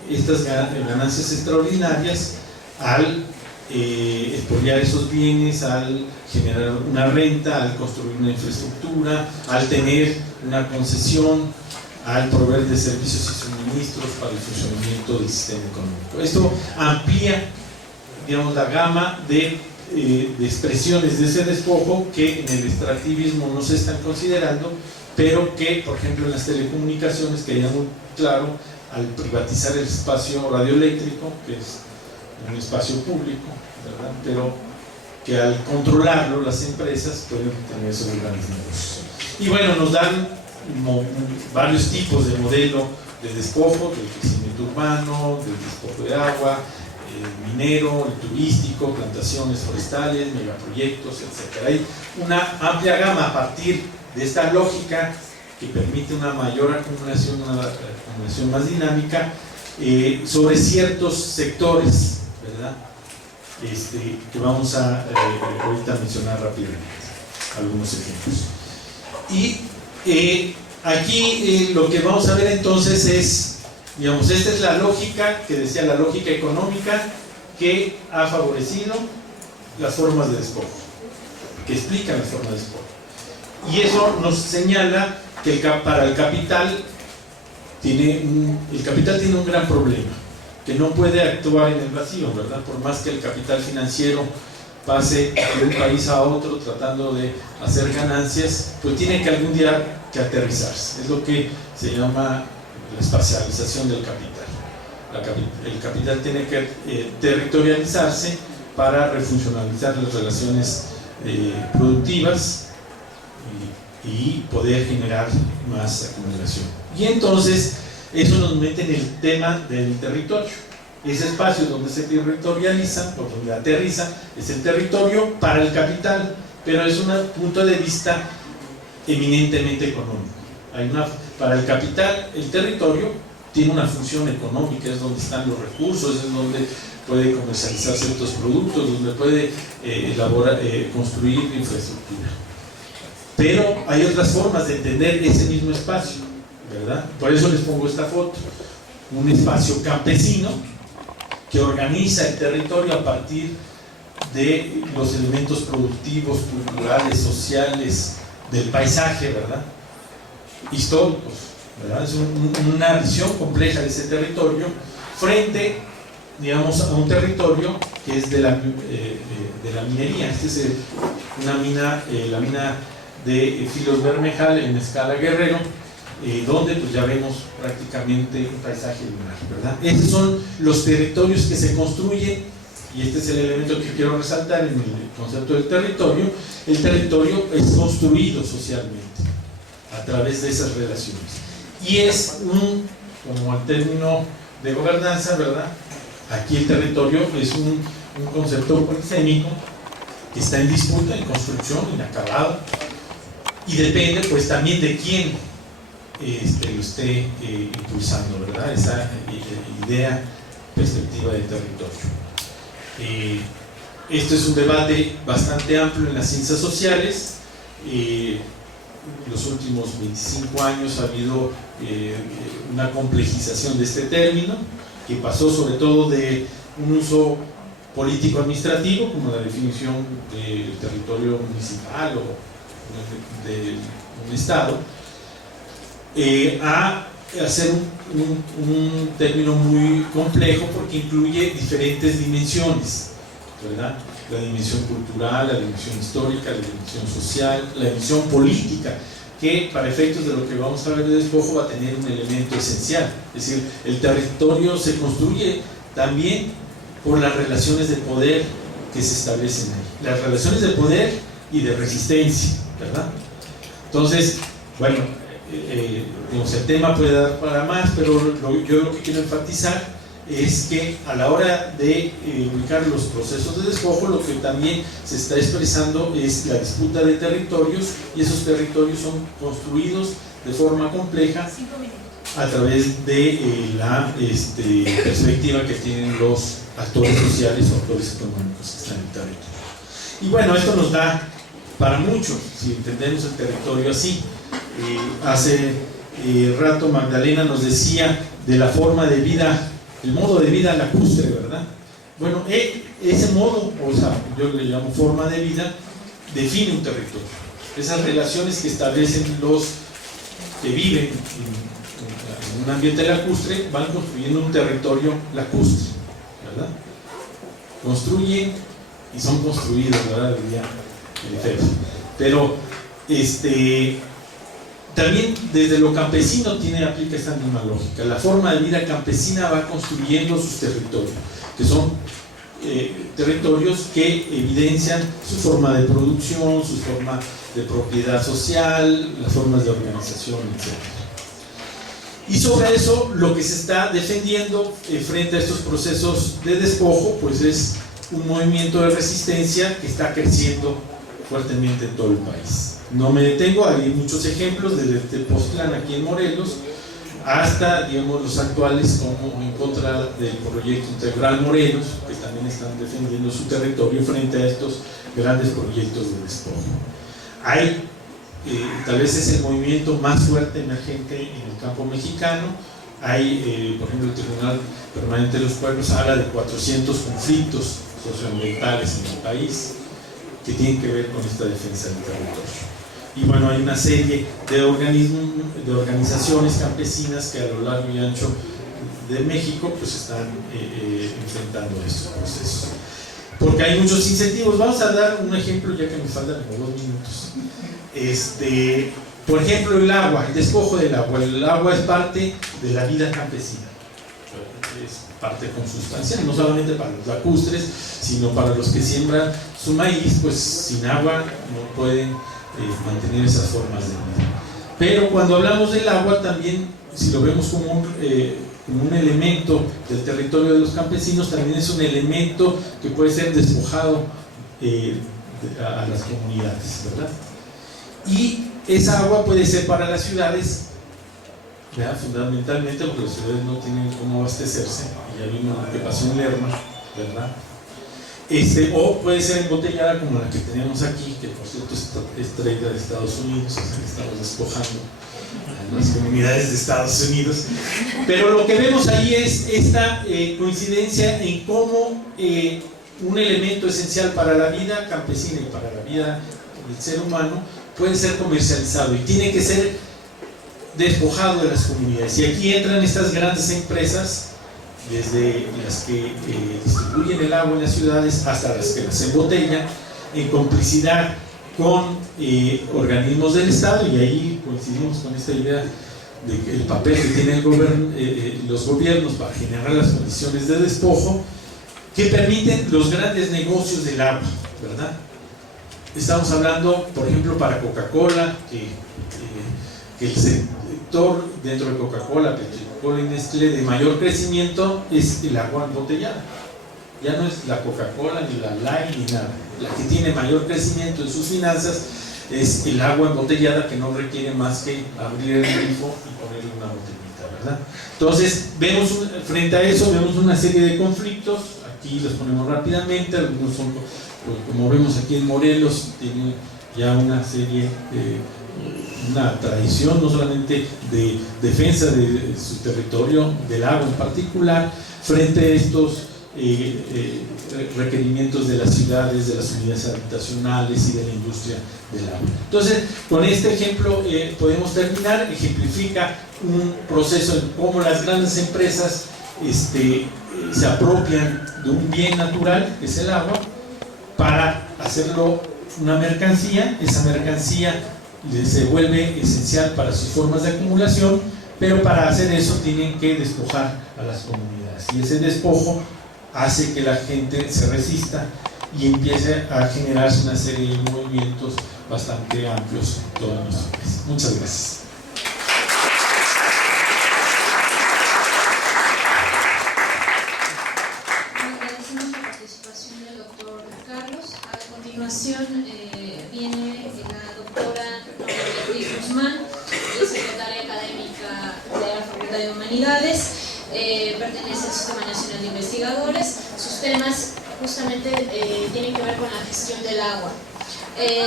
estas ganancias extraordinarias al expoliar esos bienes, al generar una renta, al construir una infraestructura, al tener una concesión, al proveer de servicios y suministros para el funcionamiento del sistema económico. Esto amplía, digamos, la gama de expresiones de ese despojo que en el extractivismo no se están considerando, pero que, por ejemplo, en las telecomunicaciones queda muy claro al privatizar el espacio radioeléctrico, que es un espacio público, ¿verdad? Pero que al controlarlo las empresas pueden tener esos grandes negocios. Y bueno, nos dan varios tipos de modelo de despojo, del crecimiento urbano, del despojo de agua, el minero, el turístico, plantaciones forestales, megaproyectos, etc. Hay una amplia gama a partir de esta lógica que permite una mayor acumulación, una acumulación más dinámica sobre ciertos sectores, ¿verdad? Que vamos a ahorita mencionar rápidamente algunos ejemplos. Y aquí lo que vamos a ver entonces es, digamos, esta es la lógica que decía, la lógica económica que ha favorecido las formas de despojo, que explican las formas de despojo. Y eso nos señala que para el capital tiene un gran problema, que no puede actuar en el vacío, ¿verdad? Por más que el capital financiero pase de un país a otro tratando de hacer ganancias, pues tiene que algún día que aterrizarse. Es lo que se llama la espacialización del capital. El capital tiene que territorializarse para refuncionalizar las relaciones productivas y poder generar más acumulación. Y entonces eso nos mete en el tema del territorio. Ese espacio donde se territorializa, por donde aterriza, es el territorio para el capital, pero es un punto de vista eminentemente económico. Para el capital, el territorio tiene una función económica, es donde están los recursos, es donde puede comercializar ciertos productos, donde puede construir infraestructura. Pero hay otras formas de entender ese mismo espacio, ¿verdad? Por eso les pongo esta foto. Un espacio campesino que organiza el territorio a partir de los elementos productivos, culturales, sociales, del paisaje, ¿verdad? Históricos, ¿verdad? Es una visión compleja de ese territorio frente, digamos, a un territorio que es de la minería. Esta es una mina, la mina de Filos Bermeja en Escala Guerrero, donde pues ya vemos prácticamente un paisaje lunar, ¿verdad? Estos son los territorios que se construyen, y este es el elemento que quiero resaltar en el concepto del territorio. El territorio es construido socialmente a través de esas relaciones, y es como el término de gobernanza, ¿verdad? Aquí el territorio es un concepto polisémico que está en disputa, en construcción, inacabado, y depende pues también de quién lo esté impulsando, ¿verdad? Esa idea, perspectiva del territorio. Esto es un debate bastante amplio en las ciencias sociales. En los últimos 25 años ha habido una complejización de este término, que pasó sobre todo de un uso político-administrativo, como la definición del territorio municipal o de un estado, a hacer un término muy complejo porque incluye diferentes dimensiones, ¿verdad? La dimensión cultural, la dimensión histórica, la dimensión social, la dimensión política, que para efectos de lo que vamos a ver de despojo va a tener un elemento esencial. Es decir, el territorio se construye también por las relaciones de poder que se establecen ahí, las relaciones de poder y de resistencia, ¿verdad? Entonces, bueno, el tema puede dar para más, pero yo lo que quiero enfatizar es que a la hora de ubicar los procesos de despojo, lo que también se está expresando es la disputa de territorios, y esos territorios son construidos de forma compleja a través de la perspectiva que tienen los actores sociales o actores económicos que están en el territorio. Y bueno, esto nos da para mucho si entendemos el territorio así. Hace rato Magdalena nos decía de la forma de vida, el modo de vida lacustre, ¿verdad? Bueno, ese modo, o sea, yo le llamo forma de vida, define un territorio. Esas relaciones que establecen los que viven en un ambiente lacustre van construyendo un territorio lacustre, ¿verdad? Construyen y son construidos, ¿verdad? Diría el efecto. Pero también desde lo campesino aplica esta misma lógica. La forma de vida campesina va construyendo sus territorios, que son territorios que evidencian su forma de producción, su forma de propiedad social, las formas de organización, etc. Y sobre eso, lo que se está defendiendo frente a estos procesos de despojo, pues es un movimiento de resistencia que está creciendo fuertemente en todo el país. No me detengo, hay muchos ejemplos, desde Tepoztlán aquí en Morelos hasta, digamos, los actuales, como en contra del proyecto integral Morelos, que también están defendiendo su territorio frente a estos grandes proyectos de despojo. Hay, tal vez es el movimiento más fuerte emergente en el campo mexicano. Hay, por ejemplo, el Tribunal Permanente de los Pueblos habla de 400 conflictos socioambientales en el país que tienen que ver con esta defensa del territorio. Y bueno, hay una serie de organizaciones campesinas que a lo largo y ancho de México pues están enfrentando estos procesos. Porque hay muchos incentivos. Vamos a dar un ejemplo, ya que me faltan como 2 minutos. Por ejemplo, el agua, el despojo del agua. El agua es parte de la vida campesina. Es parte consustancial, no solamente para los lacustres, sino para los que siembran su maíz, pues sin agua no pueden mantener esas formas de vida. Pero cuando hablamos del agua también, si lo vemos como un elemento del territorio de los campesinos, también es un elemento que puede ser despojado a las comunidades, ¿verdad? Y esa agua puede ser para las ciudades, ¿verdad? Fundamentalmente porque las ciudades no tienen cómo abastecerse, ya vimos lo que pasó en Lerma, ¿verdad? O puede ser embotellada como la que tenemos aquí, que por cierto es traída de Estados Unidos, o sea que estamos despojando a las comunidades de Estados Unidos. Pero lo que vemos ahí es esta coincidencia en cómo un elemento esencial para la vida campesina y para la vida del ser humano puede ser comercializado y tiene que ser despojado de las comunidades. Y aquí entran estas grandes empresas, desde las que distribuyen el agua en las ciudades hasta las que las embotellan, en complicidad con organismos del Estado, y ahí coincidimos con esta idea del papel que tienen los gobiernos para generar las condiciones de despojo que permiten los grandes negocios del agua, ¿verdad? Estamos hablando, por ejemplo, para Coca-Cola, que el sector dentro de Coca-Cola, Coca-Cola y Nestlé de mayor crecimiento es el agua embotellada. Ya no es la Coca-Cola ni la Light ni nada. La que tiene mayor crecimiento en sus finanzas es el agua embotellada, que no requiere más que abrir el grifo y ponerle una botellita, ¿verdad? Entonces, frente a eso vemos una serie de conflictos. Aquí los ponemos rápidamente. Algunos son, como vemos aquí en Morelos, tiene ya una serie una tradición no solamente de defensa de su territorio, del agua en particular, frente a estos requerimientos de las ciudades, de las unidades habitacionales y de la industria del agua. Entonces, con este ejemplo podemos terminar. Ejemplifica un proceso en cómo las grandes empresas se apropian de un bien natural, que es el agua, para hacerlo una mercancía. Esa mercancía se vuelve esencial para sus formas de acumulación, pero para hacer eso tienen que despojar a las comunidades, y ese despojo hace que la gente se resista y empiece a generarse una serie de movimientos bastante amplios en todo nuestro país. Muchas gracias. Agradecemos la participación del doctor Carlos. A continuación viene la doctora Beatriz Guzmán, es secretaria académica de la Facultad de Humanidades, pertenece al Sistema Nacional de Investigadores. Sus temas justamente tienen que ver con la gestión del agua.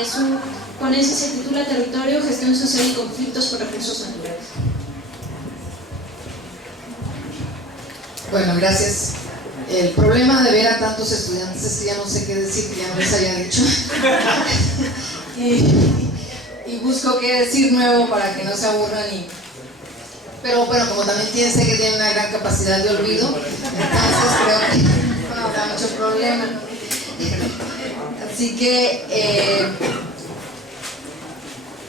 Su ponencia se titula Territorio, Gestión Social y Conflictos por Recursos Naturales. Bueno, gracias. El problema de ver a tantos estudiantes es que ya no sé qué decir, que ya no les haya dicho. y busco qué decir nuevo para que no se aburran. Pero bueno, como también sé que tienen una gran capacidad de olvido, entonces creo que no habrá mucho problema. Así que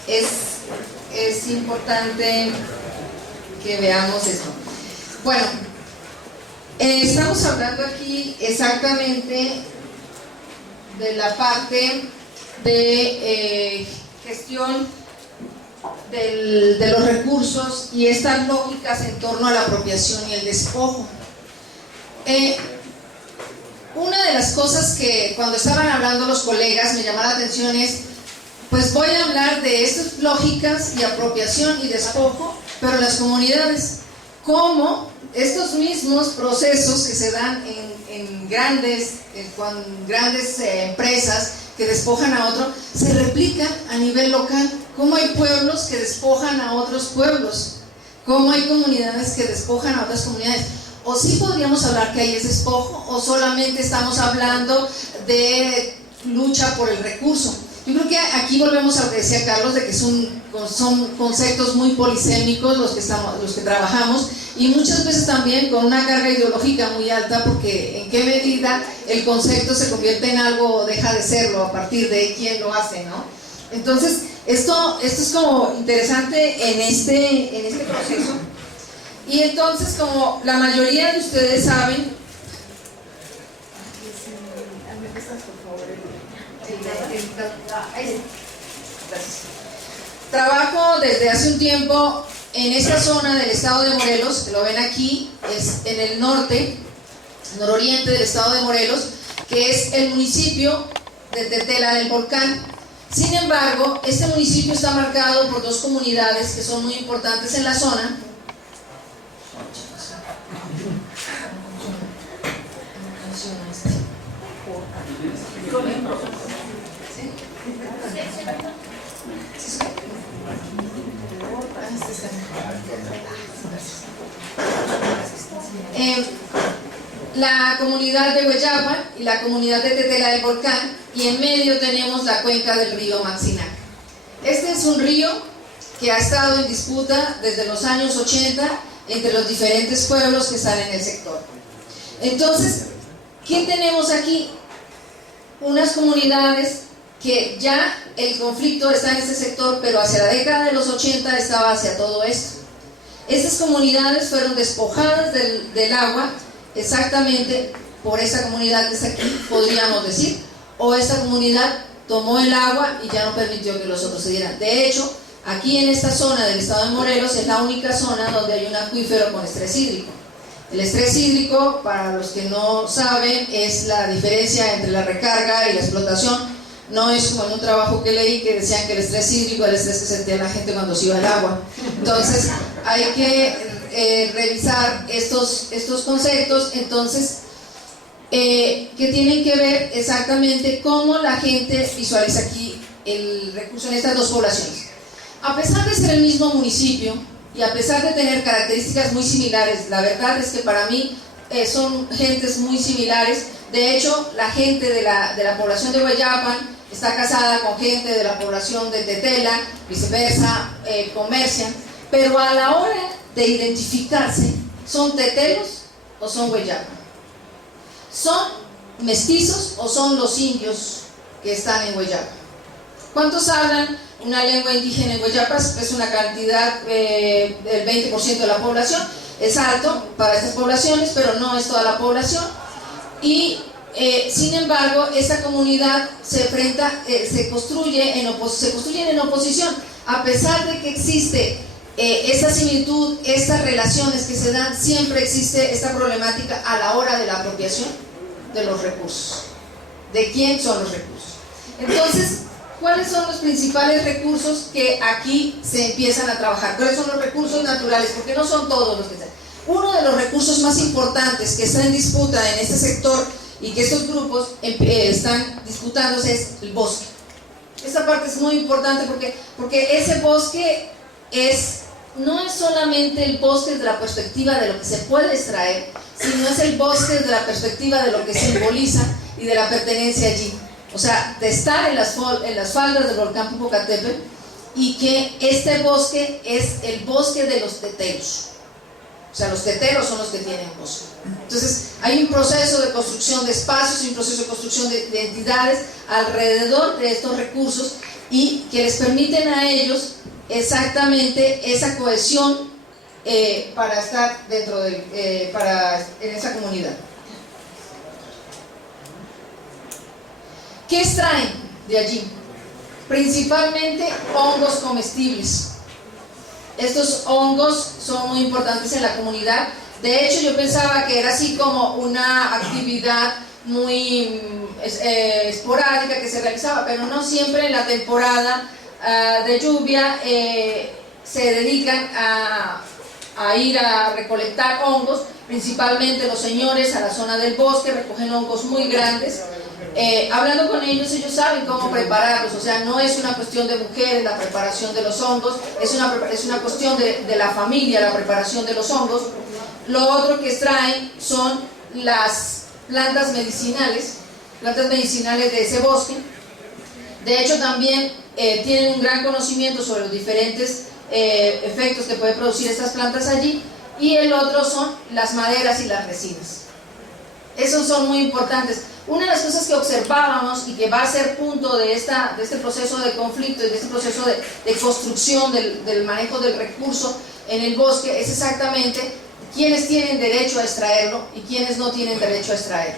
es importante que veamos esto. Bueno, estamos hablando aquí exactamente de la parte de gestión de los recursos y estas lógicas en torno a la apropiación y el despojo. Una de las cosas que cuando estaban hablando los colegas me llamó la atención es, pues voy a hablar de estas lógicas y apropiación y despojo, pero en las comunidades, cómo estos mismos procesos que se dan en grandes empresas que despojan a otro, se replican a nivel local. Cómo hay pueblos que despojan a otros pueblos, cómo hay comunidades que despojan a otras comunidades. O sí podríamos hablar que ahí es despojo, o solamente estamos hablando de lucha por el recurso. Yo creo que aquí volvemos a lo que decía Carlos, de que son conceptos muy polisémicos los que trabajamos, y muchas veces también con una carga ideológica muy alta, porque en qué medida el concepto se convierte en algo o deja de serlo a partir de quién lo hace, ¿no? Entonces, esto es como interesante en este proceso. Y entonces, como la mayoría de ustedes saben, Gracias. Trabajo desde hace un tiempo en esta zona del estado de Morelos, que lo ven aquí, es en el norte, nororiente del estado de Morelos, que es el municipio de Tetela del Volcán. Sin embargo, este municipio está marcado por dos comunidades que son muy importantes en la zona. La comunidad de Hueyapan y la comunidad de Tetela del Volcán, y en medio tenemos la cuenca del río Maxinac. Este es un río que ha estado en disputa desde los años 80 entre los diferentes pueblos que están en el sector. Entonces, ¿qué tenemos aquí? Unas comunidades que ya el conflicto está en este sector, pero hacia la década de los 80 estaba hacia todo esto. Estas comunidades fueron despojadas del agua exactamente por esta comunidad que está aquí, podríamos decir, o esta comunidad tomó el agua y ya no permitió que los otros se dieran. De hecho, aquí en esta zona del estado de Morelos es la única zona donde hay un acuífero con estrés hídrico. El estrés hídrico, para los que no saben, es la diferencia entre la recarga y la explotación. No es como en un trabajo que leí que decían que el estrés hídrico es el estrés que sentía la gente cuando se iba al agua. Entonces hay que revisar estos conceptos, entonces que tienen que ver exactamente cómo la gente visualiza aquí el recurso en estas dos poblaciones. A pesar de ser el mismo municipio y a pesar de tener características muy similares, la verdad es que para mí son gentes muy similares. De hecho, la gente de la población de Hueyapan está casada con gente de la población de Tetela, viceversa, comercian, pero a la hora de identificarse, ¿son tetelos o son Hueyapan? ¿Son mestizos o son los indios que están en Hueyapan? ¿Cuántos hablan una lengua indígena en Hueyapan? Es una cantidad del 20% de la población, es alto para estas poblaciones, pero no es toda la población. Y sin embargo, esta comunidad se construyen en oposición, a pesar de que existe esta similitud, estas relaciones que se dan, siempre existe esta problemática a la hora de la apropiación de los recursos. ¿De quién son los recursos? Entonces, ¿cuáles son los principales recursos que aquí se empiezan a trabajar? ¿Cuáles son los recursos naturales? Porque no son todos los que están. Uno de los recursos más importantes que está en disputa en este sector y que estos grupos están disputándose es el bosque. Esta parte es muy importante porque ese bosque no es solamente el bosque desde la perspectiva de lo que se puede extraer, sino es el bosque desde la perspectiva de lo que simboliza y de la pertenencia allí. O sea, de estar en las faldas del volcán Popocatépetl, y que este bosque es el bosque de los teteros. O sea, los teteros son los que tienen bosque. Entonces, hay un proceso de construcción de espacios y un proceso de construcción de entidades alrededor de estos recursos y que les permiten a ellos exactamente esa cohesión para estar dentro en esa comunidad. ¿Qué extraen de allí? Principalmente hongos comestibles. Estos hongos son muy importantes en la comunidad. De hecho, yo pensaba que era así como una actividad muy esporádica que se realizaba, pero no siempre en la temporada de lluvia se dedican a ir a recolectar hongos. Principalmente los señores a la zona del bosque recogen hongos muy grandes. Hablando con ellos, ellos saben cómo prepararlos. O sea, no es una cuestión de mujeres la preparación de los hongos, es una cuestión de la familia la preparación de los hongos. Lo otro que extraen son las plantas medicinales de ese bosque. De hecho, también tienen un gran conocimiento sobre los diferentes efectos que pueden producir estas plantas allí. Y el otro son las maderas y las resinas. Esos son muy importantes. Una de las cosas que observábamos y que va a ser punto de este proceso de conflicto y de este proceso de construcción del manejo del recurso en el bosque es exactamente quiénes tienen derecho a extraerlo y quiénes no tienen derecho a extraer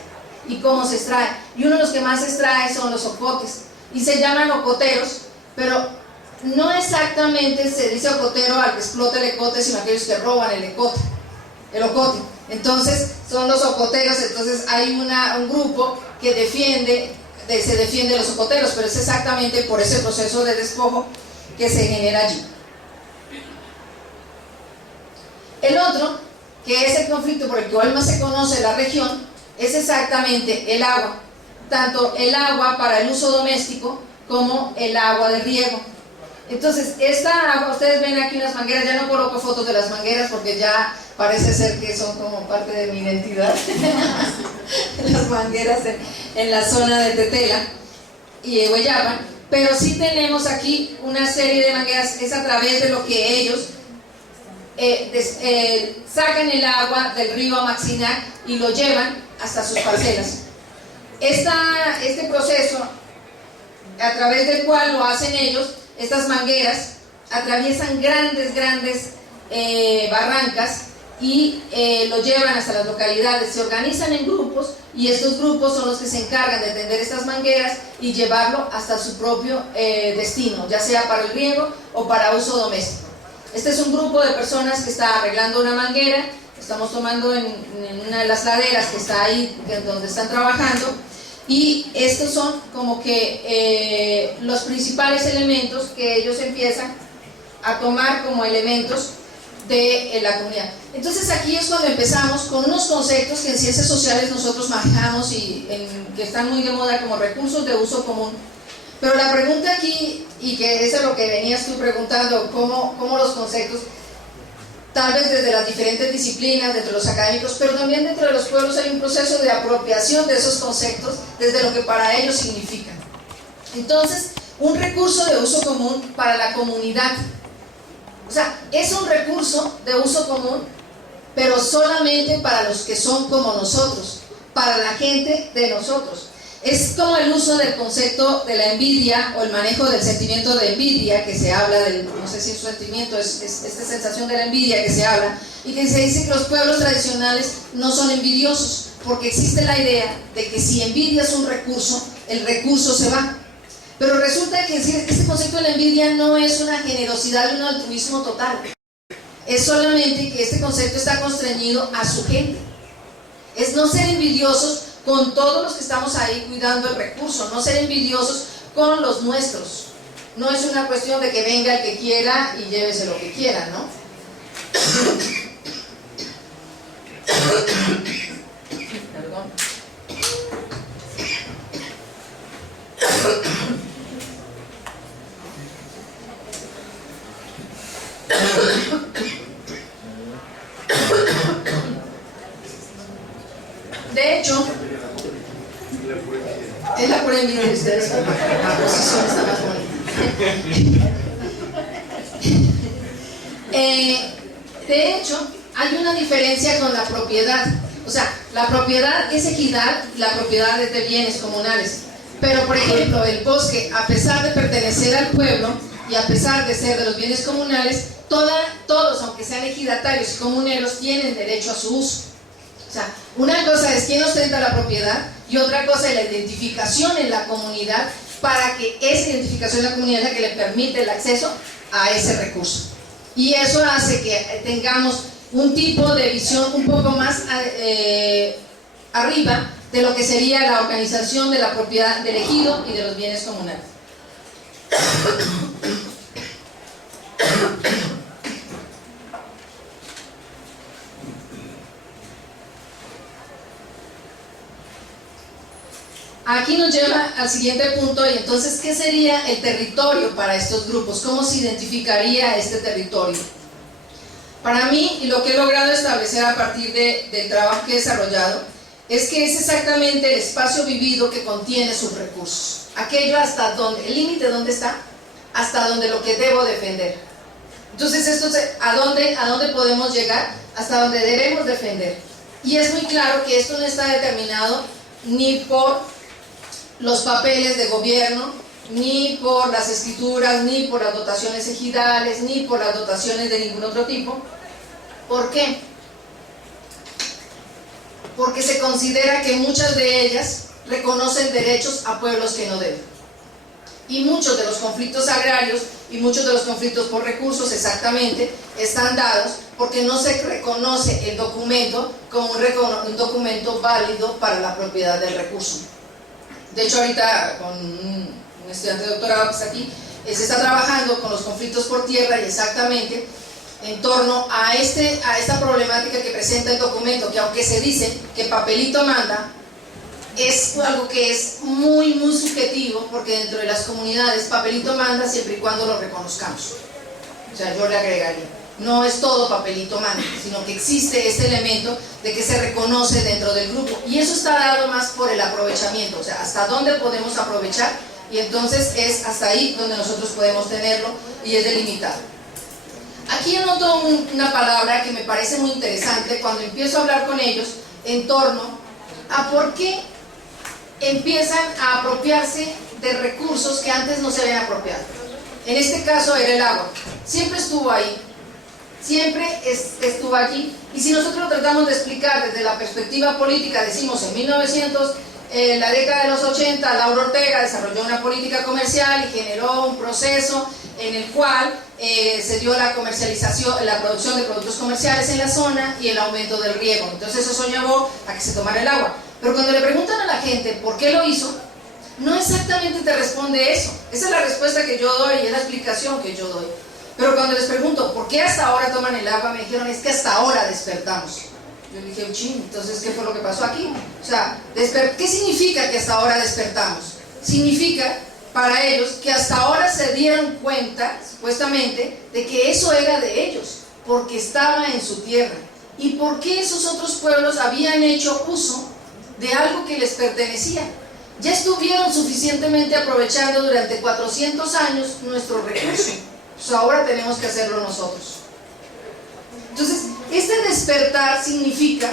y cómo se extrae. Y uno de los que más se extrae son los ocotes y se llaman ocoteros, pero no exactamente se dice ocotero al que explota el ecote, sino aquellos que roban el ocote. Entonces son los ocoteros. Entonces hay un grupo que se defiende de los ocoteros, pero es exactamente por ese proceso de despojo que se genera allí. El otro, que es el conflicto por el que hoy más se conoce la región, es exactamente el agua, tanto el agua para el uso doméstico como el agua de riego. Entonces, esta agua, ustedes ven aquí unas mangueras, ya no coloco fotos de las mangueras porque ya parece ser que son como parte de mi identidad, las mangueras en la zona de Tetela y Guayaba, pero sí tenemos aquí una serie de mangueras, es a través de lo que ellos sacan el agua del río Amaxinac y lo llevan hasta sus parcelas. Este proceso, a través del cual lo hacen ellos, estas mangueras atraviesan grandes barrancas y lo llevan hasta las localidades, se organizan en grupos y estos grupos son los que se encargan de tender estas mangueras y llevarlo hasta su propio destino, ya sea para el riego o para uso doméstico. Este es un grupo de personas que está arreglando una manguera, estamos tomando en una de las laderas que está ahí, donde están trabajando, y estos son como que los principales elementos que ellos empiezan a tomar como elementos de la comunidad. Entonces aquí es cuando empezamos con unos conceptos que en ciencias sociales nosotros manejamos y que están muy de moda como recursos de uso común. Pero la pregunta aquí, y que eso es lo que venías tú preguntando, cómo los conceptos, tal vez desde las diferentes disciplinas, dentro de los académicos, pero también dentro de los pueblos hay un proceso de apropiación de esos conceptos desde lo que para ellos significan. Entonces, un recurso de uso común para la comunidad, o sea, es un recurso de uso común, pero solamente para los que son como nosotros, para la gente de nosotros. Es como el uso del concepto de la envidia o el manejo del sentimiento de envidia, que se habla del, no sé si es un sentimiento, es esta sensación de la envidia que se habla, y que se dice que los pueblos tradicionales no son envidiosos, porque existe la idea de que si envidias un recurso, el recurso se va. Pero resulta que este concepto de la envidia no es una generosidad y un altruismo total. Es solamente que este concepto está constreñido a su gente. Es no ser envidiosos con todos los que estamos ahí cuidando el recurso, no ser envidiosos con los nuestros. No es una cuestión de que venga el que quiera y llévese lo que quiera, ¿no? Perdón. De hecho, es la pura envidia de ustedes, la posición está más bonita. De hecho, hay una diferencia con la propiedad. O sea, la propiedad es equidad, la propiedad es de bienes comunales. Pero, por ejemplo, el bosque, a pesar de pertenecer al pueblo y a pesar de ser de los bienes comunales, todos, aunque sean ejidatarios y comuneros, tienen derecho a su uso. O sea, una cosa es quién ostenta la propiedad y otra cosa es la identificación en la comunidad, para que esa identificación en la comunidad es la que le permite el acceso a ese recurso. Y eso hace que tengamos un tipo de visión un poco más arriba de lo que sería la organización de la propiedad del ejido y de los bienes comunales. Aquí nos lleva al siguiente punto, y entonces, ¿qué sería el territorio para estos grupos? ¿Cómo se identificaría este territorio? Para mí, y lo que he logrado establecer a partir del trabajo que he desarrollado, es que es exactamente el espacio vivido que contiene sus recursos. Aquello hasta donde, el límite dónde está, hasta donde lo que debo defender. Entonces, esto es ¿a dónde podemos llegar? Hasta donde debemos defender. Y es muy claro que esto no está determinado ni por los papeles de gobierno, ni por las escrituras, ni por las dotaciones ejidales, ni por las dotaciones de ningún otro tipo. ¿Por qué? Porque se considera que muchas de ellas reconocen derechos a pueblos que no deben. Y muchos de los conflictos agrarios y muchos de los conflictos por recursos exactamente están dados porque no se reconoce el documento como un documento válido para la propiedad del recurso. De hecho, ahorita con un estudiante de doctorado que está aquí, se está trabajando con los conflictos por tierra y exactamente en torno a esta problemática que presenta el documento, que aunque se dice que papelito manda, es algo que es muy subjetivo, porque dentro de las comunidades papelito manda siempre y cuando lo reconozcamos. O sea, yo le agregaría, no es todo papelito manda, sino que existe este elemento de que se reconoce dentro del grupo, y eso está dado más por el aprovechamiento, o sea, hasta dónde podemos aprovechar, y entonces es hasta ahí donde nosotros podemos tenerlo, y es delimitado. Aquí anoto una palabra que me parece muy interesante cuando empiezo a hablar con ellos en torno a por qué empiezan a apropiarse de recursos que antes no se habían apropiado. En este caso era el agua. Siempre estuvo ahí, siempre estuvo allí, y si nosotros lo tratamos de explicar desde la perspectiva política, decimos en 1900, la década de los 80, Lauro Ortega desarrolló una política comercial y generó un proceso en el cual se dio la comercialización, la producción de productos comerciales en la zona y el aumento del riego. Entonces eso llevó a que se tomara el agua. Pero cuando le preguntan a la gente por qué lo hizo, no exactamente te responde eso. Esa es la respuesta que yo doy y es la explicación que yo doy. Pero cuando les pregunto por qué hasta ahora toman el agua, me dijeron, es que hasta ahora despertamos. Yo le dije, ching, entonces ¿qué fue lo que pasó aquí? O sea, ¿qué significa que hasta ahora despertamos? Significa para ellos que hasta ahora se dieron cuenta, supuestamente, de que eso era de ellos, porque estaba en su tierra. ¿Y por qué esos otros pueblos habían hecho uso de algo que les pertenecía? Ya estuvieron suficientemente aprovechando durante 400 años nuestro recurso, pues ahora tenemos que hacerlo nosotros. Entonces, este despertar significa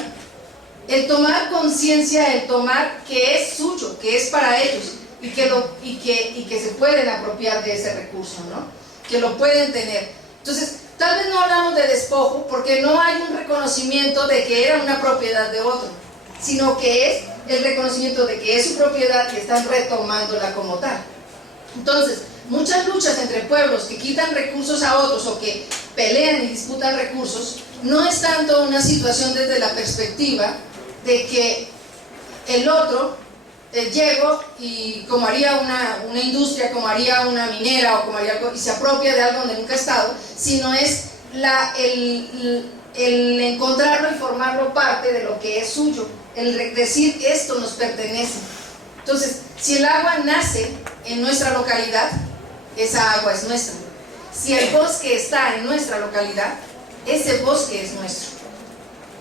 el tomar conciencia, el tomar que es suyo, que es para ellos, y que se pueden apropiar de ese recurso, ¿no? Que lo pueden tener. Entonces, tal vez no hablamos de despojo porque no hay un reconocimiento de que era una propiedad de otro, sino que es el reconocimiento de que es su propiedad y están retomándola como tal. Entonces, muchas luchas entre pueblos que quitan recursos a otros o que pelean y disputan recursos, no es tanto una situación desde la perspectiva de que el otro llego y como haría una industria, como haría una minera o como haría algo, y se apropia de algo donde nunca ha estado, sino es el encontrarlo y formarlo parte de lo que es suyo, el decir esto nos pertenece. Entonces, si el agua nace en nuestra localidad, esa agua es nuestra. Si el bosque está en nuestra localidad, ese bosque es nuestro.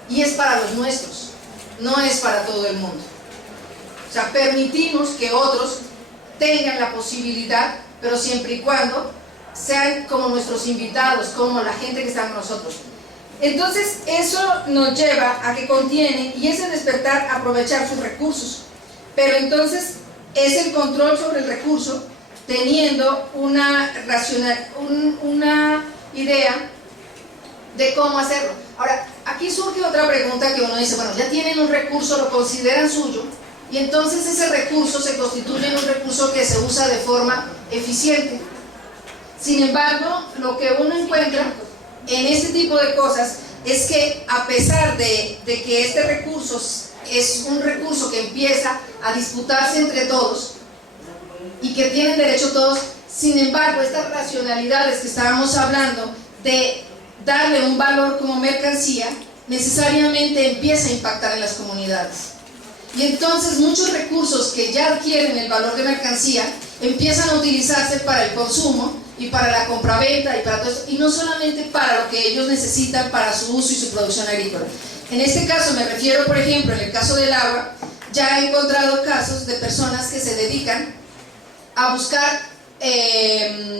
Y es para los nuestros, no es para todo el mundo. O sea, permitimos que otros tengan la posibilidad, pero siempre y cuando sean como nuestros invitados, como la gente que está con nosotros. Entonces, eso nos lleva a que contiene, y ese despertar, aprovechar sus recursos. Pero entonces, es el control sobre el recurso, teniendo una idea de cómo hacerlo. Ahora, aquí surge otra pregunta que uno dice, bueno, ya tienen un recurso, lo consideran suyo, y entonces ese recurso se constituye en un recurso que se usa de forma eficiente. Sin embargo, lo que uno encuentra en este tipo de cosas es que a pesar de que este recurso es un recurso que empieza a disputarse entre todos y que tienen derecho todos, sin embargo, estas racionalidades que estábamos hablando de darle un valor como mercancía, necesariamente empieza a impactar en las comunidades. Y entonces muchos recursos que ya adquieren el valor de mercancía empiezan a utilizarse para el consumo y para la compraventa y para todo eso, y no solamente para lo que ellos necesitan para su uso y su producción agrícola. En este caso me refiero, por ejemplo, en el caso del agua, ya he encontrado casos de personas que se dedican a buscar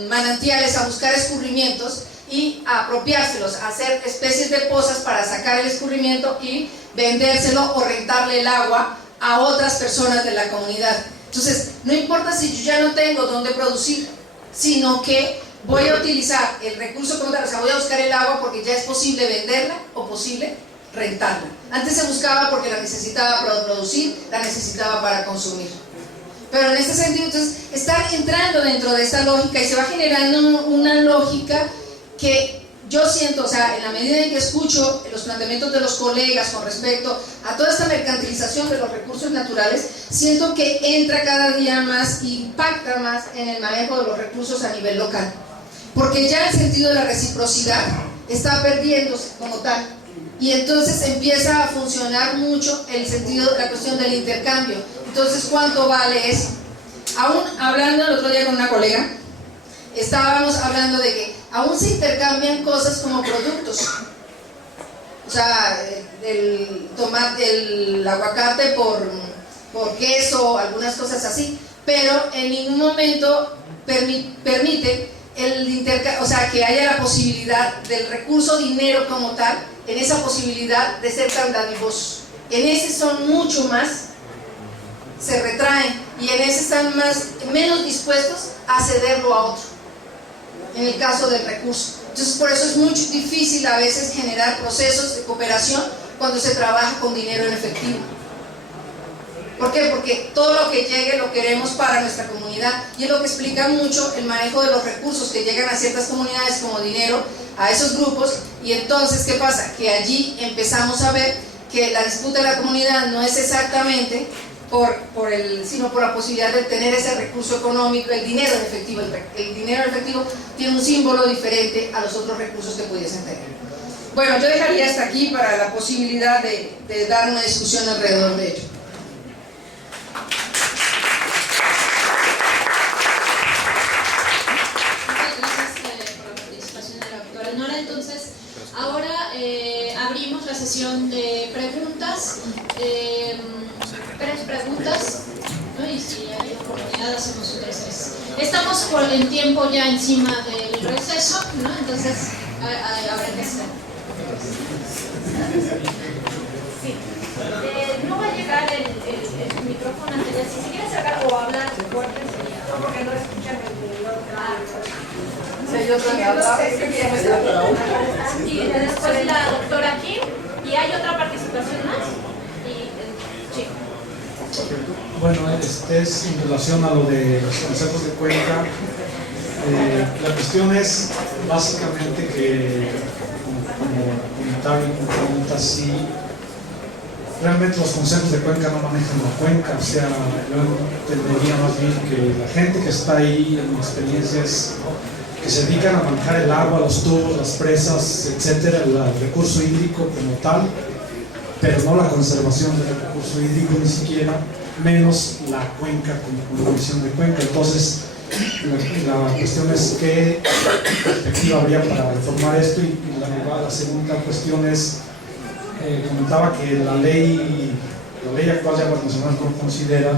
manantiales, a buscar escurrimientos y a apropiárselos, a hacer especies de pozas para sacar el escurrimiento y vendérselo o rentarle el agua a otras personas de la comunidad. Entonces, no importa si yo ya no tengo dónde producir, sino que voy a utilizar el recurso como tal, o sea, voy a buscar el agua porque ya es posible venderla o posible rentarla. Antes se buscaba porque la necesitaba para producir, la necesitaba para consumir. Pero en este sentido, entonces, están entrando dentro de esta lógica y se va generando una lógica que yo siento, o sea, en la medida en que escucho los planteamientos de los colegas con respecto a toda esta mercantilización de los recursos naturales, siento que entra cada día más, impacta más en el manejo de los recursos a nivel local. Porque ya el sentido de la reciprocidad está perdiéndose como tal. Y entonces empieza a funcionar mucho el sentido de la cuestión del intercambio. Entonces, ¿cuánto vale eso? Aún hablando el otro día con una colega, estábamos hablando de que aún se intercambian cosas como productos. O sea, el tomate, el aguacate por queso, algunas cosas así. Pero en ningún momento permite o sea, que haya la posibilidad del recurso dinero como tal, en esa posibilidad de ser tan dadivosos. En ese son mucho más, se retraen, y en ese están menos dispuestos a cederlo a otro, en el caso del recurso. Entonces, por eso es muy difícil a veces generar procesos de cooperación cuando se trabaja con dinero en efectivo. ¿Por qué? Porque todo lo que llegue lo queremos para nuestra comunidad, y es lo que explica mucho el manejo de los recursos que llegan a ciertas comunidades como dinero a esos grupos. Y entonces, ¿qué pasa? Que allí empezamos a ver que la disputa de la comunidad no es exactamente sino por la posibilidad de tener ese recurso económico, el dinero en efectivo. El dinero en efectivo tiene un símbolo diferente a los otros recursos que pudiesen tener. Bueno, yo dejaría hasta aquí para la posibilidad de dar una discusión alrededor de ello. Entonces, ahora abrimos la sesión de preguntas, preguntas, ¿no? Y si hay oportunidad hacemos otras tres. Estamos en tiempo ya encima del receso, ¿no? Entonces habrá que hacer. Sí. No va a llegar el micrófono anterior. Si se quiere acercar o hablar fuerte sería, porque no escuchan el otro. Y después la doctora Kim, y hay otra participación más. Bueno, es en relación a lo de los consejos de Cuenca. La cuestión es básicamente que, como comentario y como pregunta, si realmente los consejos de Cuenca no manejan la cuenca. O sea, yo entendería más bien que la gente que está ahí en experiencias que se dedican a manejar el agua, los tubos, las presas, etcétera, el recurso hídrico como tal, pero no la conservación del recurso hídrico, ni siquiera, menos la cuenca como condición de cuenca. Entonces, la cuestión es qué perspectiva habría para reformar esto. Y la segunda cuestión es, comentaba que la ley actual de aguas nacionales no considera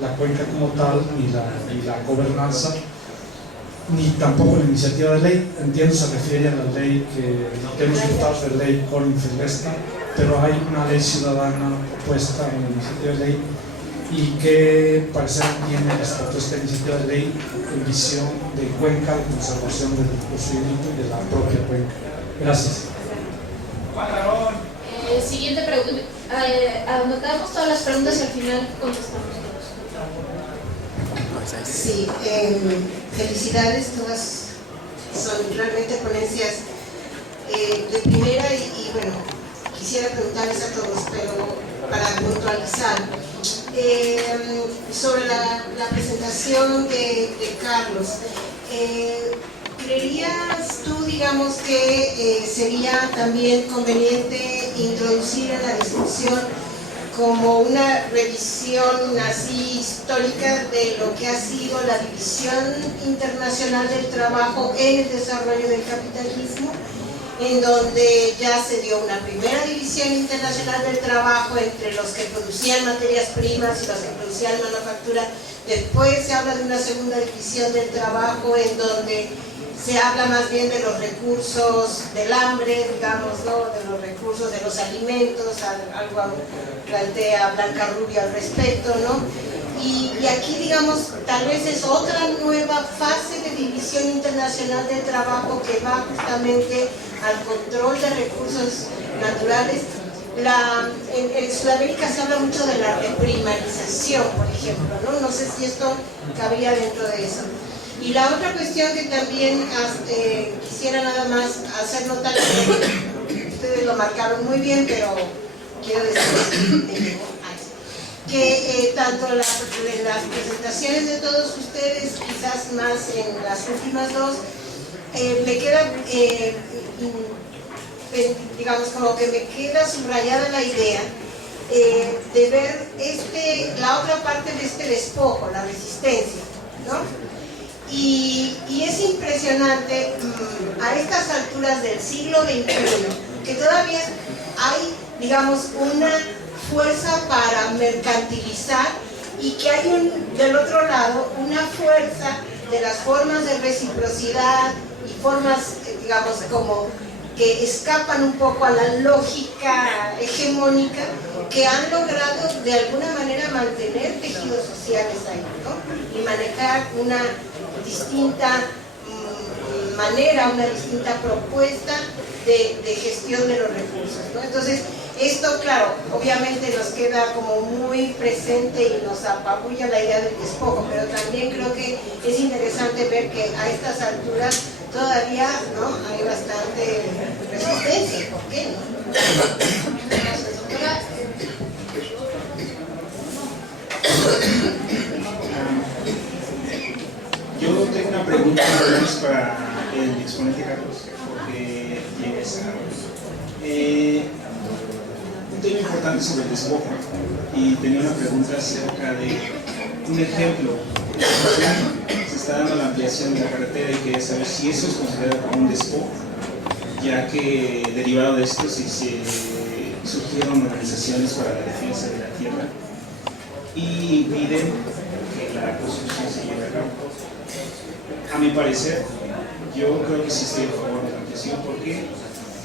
la cuenca como tal, ni la gobernanza, ni tampoco la iniciativa de ley. Entiendo se refiere a la ley que tenemos diputados de ley Colin Filesta, pero hay una ley ciudadana propuesta en la iniciativa de ley, y que parece que tiene esta propuesta de iniciativa de ley en visión de cuenca, de conservación del recurso hídrico y de la propia cuenca. Gracias. Siguiente pregunta. Anotamos todas las preguntas y al final contestamos todos. Sí, felicidades, todas son realmente ponencias de primera y bueno, quisiera preguntarles a todos, pero para puntualizar, sobre la presentación de Carlos, ¿creerías tú, digamos, que sería también conveniente introducir en la discusión como una revisión así histórica de lo que ha sido la división internacional del trabajo en el desarrollo del capitalismo, en donde ya se dio una primera división internacional del trabajo entre los que producían materias primas y los que producían manufactura? Después se habla de una segunda división del trabajo en donde se habla más bien de los recursos del hambre, digamos, ¿no? De los recursos de los alimentos, algo plantea Blanca Rubio al respecto, ¿no? Y aquí, digamos, tal vez es otra nueva fase de división internacional del trabajo que va justamente al control de recursos naturales, en Sudamérica se habla mucho de la reprimarización, por ejemplo, ¿no? No sé si esto cabría dentro de eso. Y la otra cuestión que también quisiera nada más hacer notar, ustedes lo marcaron muy bien, pero quiero decir que tanto en las presentaciones de todos ustedes, quizás más en las últimas dos, me queda, digamos, como que me queda subrayada la idea de ver la otra parte de este despojo, la resistencia, ¿no? Y es impresionante a estas alturas del siglo XXI que todavía hay, digamos, una fuerza para mercantilizar y que hay del otro lado una fuerza de las formas de reciprocidad y formas, digamos, como que escapan un poco a la lógica hegemónica, que han logrado de alguna manera mantener tejidos sociales ahí, ¿no? Y manejar una distinta manera, una distinta propuesta de gestión de los recursos, ¿no? Entonces, esto, claro, obviamente nos queda como muy presente y nos apabulla la idea del despojo, pero también creo que es interesante ver que a estas alturas todavía, ¿no?, hay bastante resistencia. ¿Por qué no? Gracias, doctora. Yo tengo una pregunta para el exponente Carlos, porque un tema importante sobre el despojo, y tenía una pregunta acerca de un ejemplo. Se está dando la ampliación de la carretera y quería saber si eso es considerado como un despojo, ya que derivado de esto se surgieron organizaciones para la defensa de la tierra y impiden que la construcción se lleve a cabo. A mi parecer, yo creo que sí estoy a favor de la ampliación porque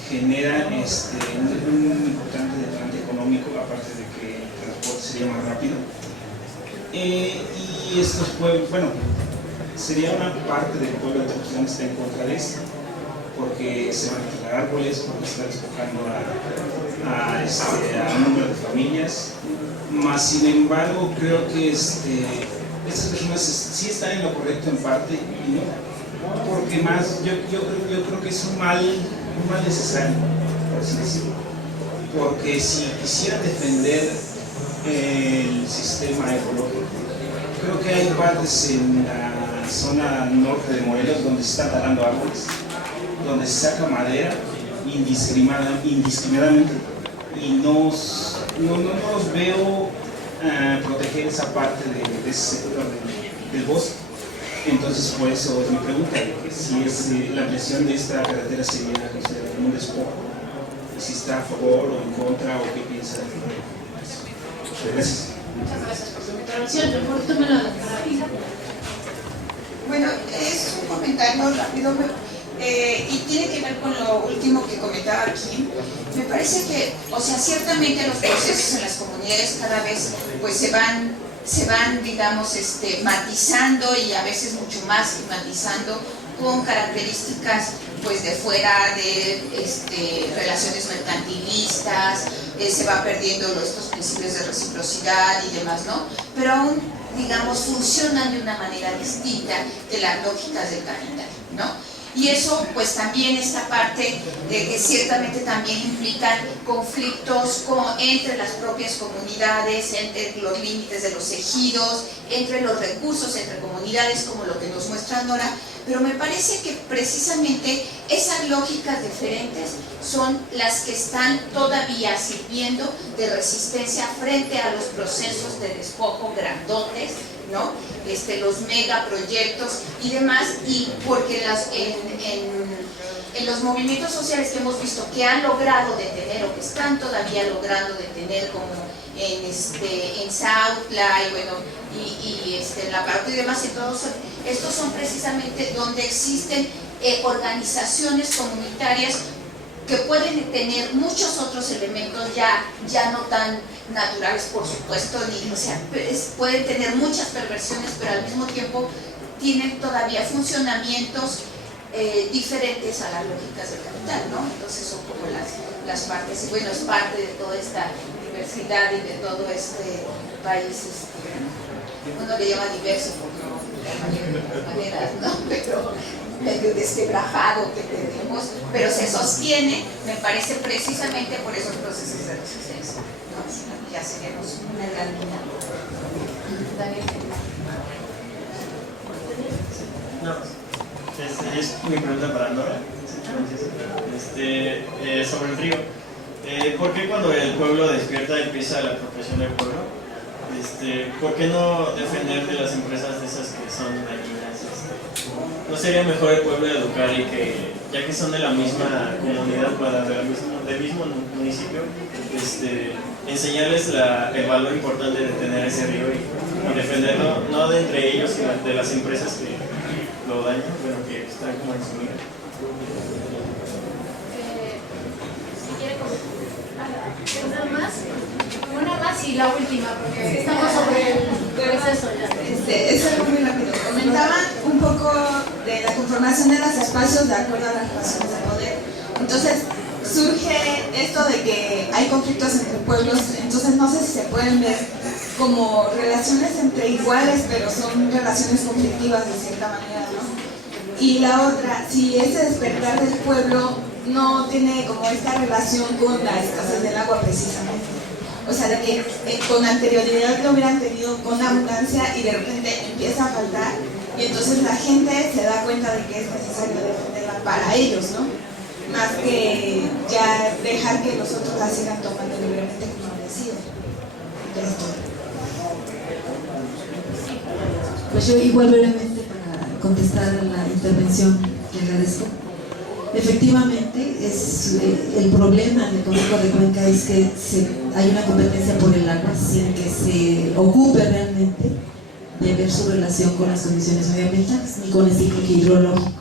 genera un importante detonante económico, aparte de que el transporte sería más rápido. Y estos pueblos, bueno, sería una parte del pueblo de Tepoztlán que está en contra de esto, porque se van a quitar árboles, porque se está despojando a un número de familias. Más sin embargo, creo que estas personas sí están en lo correcto en parte, y no, porque más yo creo que es un mal necesario, por así decirlo, porque si quisieran defender el sistema ecológico, creo que hay partes en la zona norte de Morelos donde se están talando árboles, donde se saca madera indiscriminadamente, y no los veo proteger esa parte de ese sector del bosque. Entonces, por eso es mi pregunta, si la ampliación de esta carretera sería considerada un despojo, y si está a favor o en contra, o qué piensa. Gracias. Muchas gracias por su intervención. Por último, bueno, es un comentario rápido y tiene que ver con lo último que comentaba Kim. Me parece que, o sea, ciertamente los procesos en las comunidades cada vez pues se van digamos, matizando, y a veces mucho más matizando, con características pues de fuera de relaciones mercantilistas, se va perdiendo estos principios de reciprocidad y demás, ¿no? Pero aún, digamos, funcionan de una manera distinta de las lógicas del capital, ¿no? Y eso pues también esta parte de que ciertamente también implican conflictos entre las propias comunidades, entre los límites de los ejidos, entre los recursos entre comunidades, como lo que nos muestra Nora. Pero me parece que precisamente esas lógicas diferentes son las que están todavía sirviendo de resistencia frente a los procesos de despojo grandotes, ¿no? Los megaproyectos y demás, y porque en los movimientos sociales que hemos visto que han logrado detener o que están todavía logrando detener, como en Sautla y bueno, en La Parroquia y demás, y todos estos son precisamente donde existen organizaciones comunitarias que pueden tener muchos otros elementos ya no tan naturales, por supuesto, o sea, pueden tener muchas perversiones, pero al mismo tiempo tienen todavía funcionamientos diferentes a las lógicas del capital, ¿no? Entonces son como las partes, y bueno, es parte de toda esta diversidad y de todo este país, uno le llama diverso por no maneras, ¿no? Pero medio desquebrajado que tenemos, pero se sostiene, me parece, precisamente por esos procesos de resistencia, ¿no? Ya seremos una gran unidad. Daniel. No, es mi pregunta para Nora. Sobre el río. ¿Por qué cuando el pueblo despierta empieza la apropiación del pueblo? ¿Por qué no defender de las empresas de esas que son dañinas? ¿No sería mejor el pueblo educar y que, ya que son de la misma comunidad, del mismo municipio, enseñarles el valor importante de tener ese río y defenderlo, no de entre ellos, sino de las empresas que lo dañan, bueno, que están como en su vida? Una más y la última, porque estamos sobre el proceso ya. Es algo muy rápido. Comentaban un poco de la conformación de los espacios de acuerdo a las relaciones de poder. Entonces, surge esto de que hay conflictos entre pueblos, entonces no sé si se pueden ver como relaciones entre iguales, pero son relaciones conflictivas de cierta manera, ¿no? Y la otra, si ese despertar del pueblo no tiene como esta relación con la escasez del agua precisamente. O sea, de que con anterioridad lo hubieran tenido con abundancia y de repente empieza a faltar y entonces la gente se da cuenta de que es necesario defenderla para ellos, ¿no? Más que ya dejar que los otros la sigan tomando libremente como deciden. Pues yo igual brevemente para contestar a la intervención que agradezco. Efectivamente, el problema del Consejo de Cuenca es que hay una competencia por el agua sin que se ocupe realmente de ver su relación con las condiciones medioambientales ni con el ciclo hidrológico.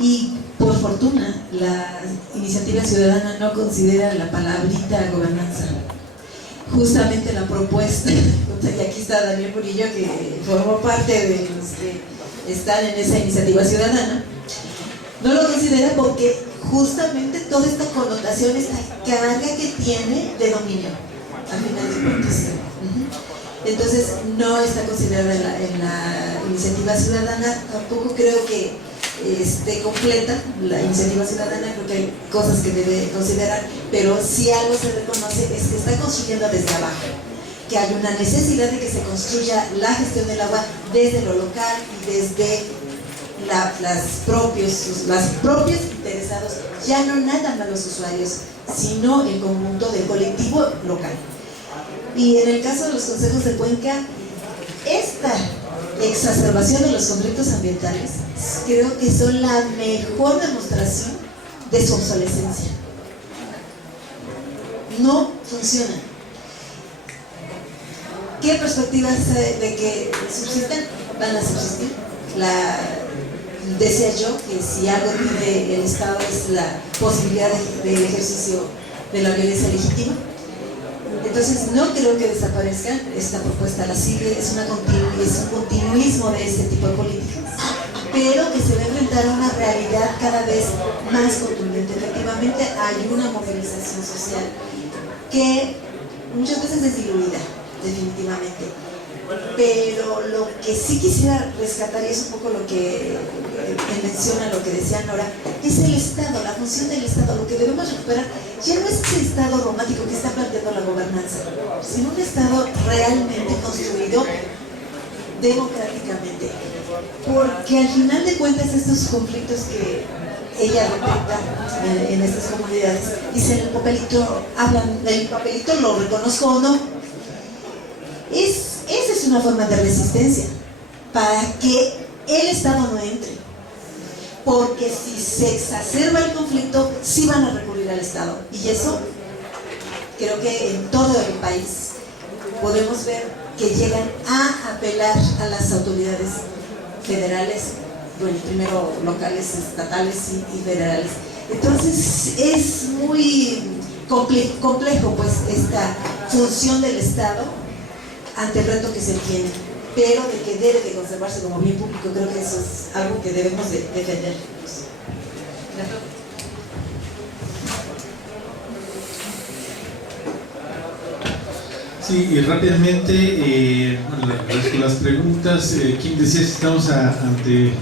Y por fortuna, la iniciativa ciudadana no considera la palabrita gobernanza. Justamente la propuesta, y aquí está Daniel Murillo, que formó parte de los que están en esa iniciativa ciudadana, no lo considera porque justamente toda esta connotación, esta carga que tiene de dominio, al final de cuentas. Entonces, no está considerada en la iniciativa ciudadana. Tampoco creo que esté completa la iniciativa ciudadana, creo que hay cosas que debe considerar, pero si algo se reconoce es que está construyendo desde abajo, que hay una necesidad de que se construya la gestión del agua desde lo local y desde los propios interesados, ya no nada más los usuarios, sino el conjunto del colectivo local. Y en el caso de los consejos de cuenca, esta exacerbación de los conflictos ambientales creo que son la mejor demostración de su obsolescencia. No funcionan. ¿Qué perspectivas de que subsisten? Van a subsistir. Decía yo que si algo tiene el Estado es la posibilidad del ejercicio de la violencia legítima. Entonces no creo que desaparezca esta propuesta, la sigue, es un continuismo de este tipo de políticas, pero que se va a enfrentar a una realidad cada vez más contundente. Efectivamente hay una movilización social que muchas veces es diluida, definitivamente. Pero lo que sí quisiera rescatar, y es un poco lo que menciona lo que decía Nora, es el Estado, la función del Estado. Lo que debemos recuperar ya no es ese Estado romántico que está planteando la gobernanza, sino un Estado realmente construido democráticamente. Porque al final de cuentas estos conflictos que ella detecta en estas comunidades, dice en el papelito, hablan del papelito, lo reconozco o no, esa es una forma de resistencia para que el Estado no entre, porque si se exacerba el conflicto sí van a recurrir al Estado, y eso creo que en todo el país podemos ver que llegan a apelar a las autoridades federales, bueno, primero locales, estatales y federales. Entonces es muy complejo pues esta función del Estado ante el reto que se tiene. pero de que debe de conservarse como bien público. Creo que eso es algo que debemos de defender. Sí, y rápidamente, las preguntas. Kim decía que estamos ante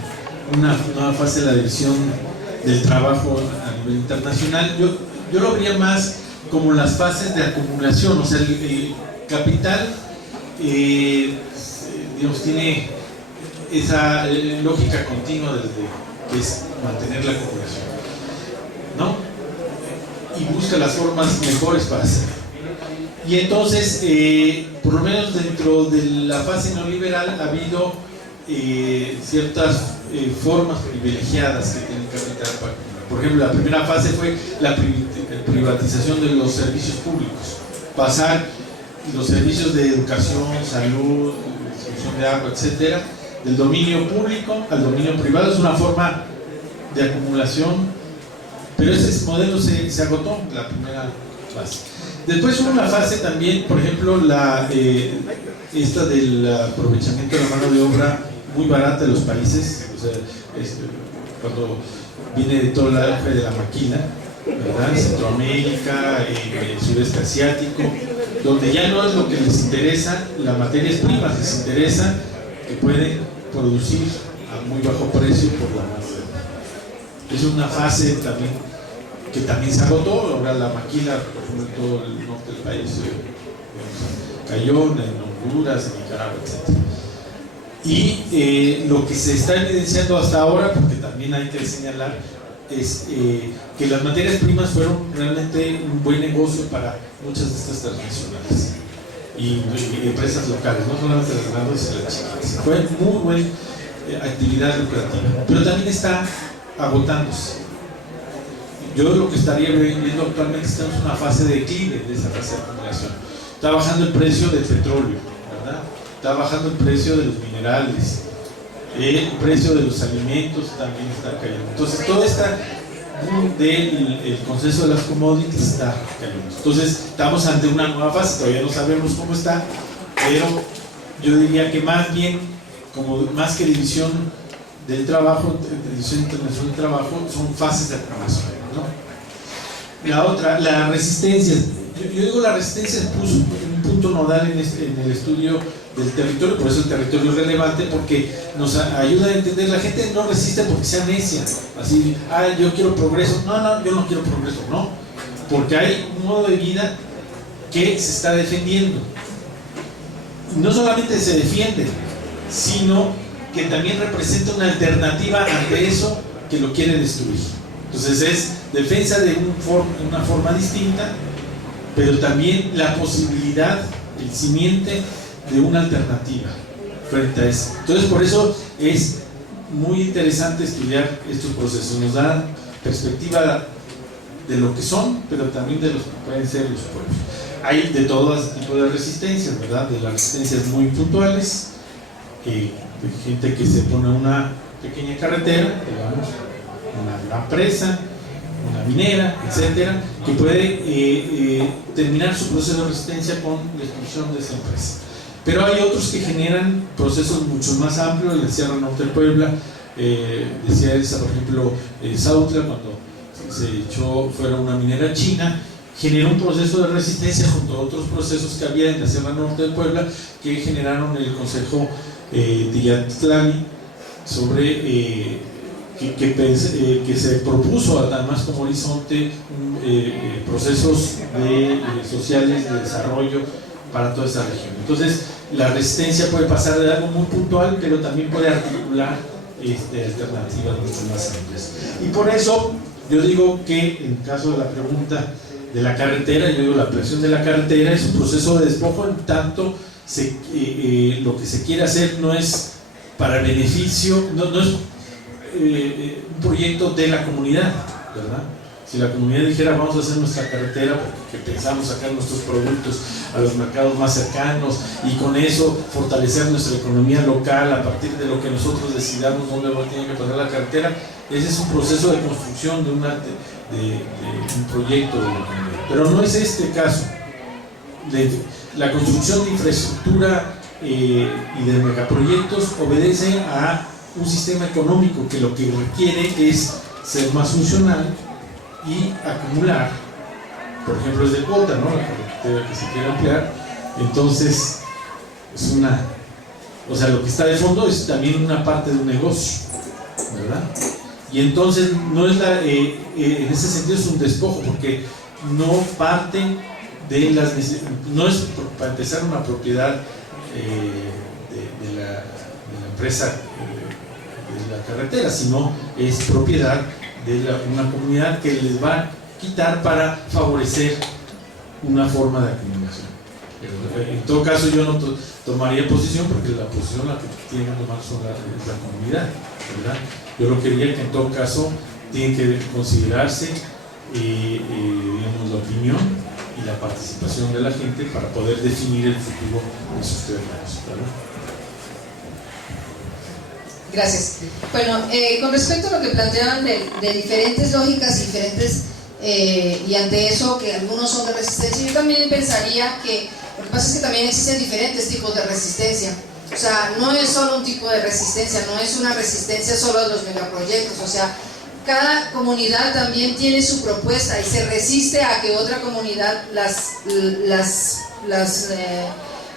una nueva fase de la división del trabajo a nivel internacional. Yo lo vería más como las fases de acumulación, o sea, el capital digamos, tiene esa lógica continua que es mantener la acumulación, ¿no? Y busca las formas mejores para hacerlo. Y entonces, por lo menos dentro de la fase neoliberal ha habido ciertas formas privilegiadas que tiene el capital para acumular. Por ejemplo, la primera fase fue la privatización de los servicios públicos, pasar los servicios de educación, salud, distribución de agua, etcétera, del dominio público al dominio privado. Es una forma de acumulación, pero ese modelo se agotó en la primera fase. Después hubo una fase también, por ejemplo, esta del aprovechamiento de la mano de obra muy barata de los países, o sea, cuando viene de toda la de la maquila, ¿verdad? Centroamérica, el sudeste asiático, donde ya no es lo que les interesa, las materias primas, les interesa que pueden producir a muy bajo precio por la mano de obra. Es una fase también que también se agotó. Ahora la maquila, por ejemplo, en todo el norte del país, cayó en Honduras, en Nicaragua, etc. Y lo que se está evidenciando hasta ahora, porque también hay que señalar, es que las materias primas fueron realmente un buen negocio para muchas de estas transnacionales y empresas locales, no solamente las grandes y las chiquitas. Fue muy buena actividad lucrativa, pero también está agotándose. Yo lo que estaría viendo actualmente, estamos en una fase de declive de esa fase de acumulación. Está bajando el precio del petróleo, ¿verdad? Está bajando el precio de los minerales, el precio de los alimentos también está cayendo. Entonces, todo esta del consenso de las commodities está cayendo. Entonces, estamos ante una nueva fase, todavía no sabemos cómo está, pero yo diría que más bien, como más que división del trabajo, división internacional del trabajo, son fases de acumulación, ¿no? La otra, la resistencia. Yo digo la resistencia puso un punto nodal en el estudio del territorio, por eso el territorio es relevante, porque nos ayuda a entender. La gente no resiste porque sea necia, así, yo quiero progreso, no, yo no quiero progreso, no, porque hay un modo de vida que se está defendiendo, y no solamente se defiende, sino que también representa una alternativa ante eso que lo quiere destruir. Entonces es defensa de una forma distinta, pero también la posibilidad, el simiente de una alternativa frente a eso. Entonces, por eso es muy interesante estudiar estos procesos. Nos dan perspectiva de lo que son, pero también de los que pueden ser los pueblos. Hay de todo tipo de resistencias, ¿verdad? De las resistencias muy puntuales, de gente que se pone una pequeña carretera, digamos, una gran presa, una minera, etcétera, que puede terminar su proceso de resistencia con la destrucción de esa empresa. Pero hay otros que generan procesos mucho más amplios. En la Sierra Norte de Puebla, decía Elsa, por ejemplo, Sautla, cuando se echó fuera una minera china, generó un proceso de resistencia junto a otros procesos que había en la Sierra Norte de Puebla, que generaron el Consejo de Yatlali sobre que se propuso además como horizonte procesos sociales de desarrollo para toda esa región. Entonces, la resistencia puede pasar de algo muy puntual, pero también puede articular alternativas mucho más amplias. Y por eso yo digo que en caso de la pregunta de la carretera, yo digo la ampliación de la carretera es un proceso de despojo, en tanto lo que se quiere hacer no es para beneficio, no es un proyecto de la comunidad, ¿verdad? Si la comunidad dijera vamos a hacer nuestra carretera porque pensamos sacar nuestros productos a los mercados más cercanos y con eso fortalecer nuestra economía local a partir de lo que nosotros decidamos dónde tiene que pasar la carretera, ese es un proceso de construcción de un proyecto de la comunidad. Pero no es este caso. La construcción de infraestructura y de megaproyectos obedece a un sistema económico que lo que requiere es ser más funcional y acumular, por ejemplo, es de cuota, ¿no? La carretera que se quiere ampliar, entonces es o sea, lo que está de fondo es también una parte de un negocio, ¿verdad? Y entonces no es en ese sentido es un despojo, porque no parte de las necesidades, no es para empezar una propiedad de la empresa de la carretera, sino es propiedad de una comunidad que les va a quitar para favorecer una forma de acumulación. En todo caso yo no tomaría posición, porque la posición la que tiene que tomar es la comunidad, ¿verdad? Yo lo que diría que en todo caso tiene que considerarse digamos, la opinión y la participación de la gente para poder definir el futuro de sus terrenos, ¿verdad? Gracias. Bueno, con respecto a lo que planteaban de diferentes lógicas, diferentes, y ante eso que algunos son de resistencia, yo también pensaría que lo que pasa es que también existen diferentes tipos de resistencia. O sea, no es solo un tipo de resistencia, no es una resistencia solo de los megaproyectos. O sea, cada comunidad también tiene su propuesta y se resiste a que otra comunidad las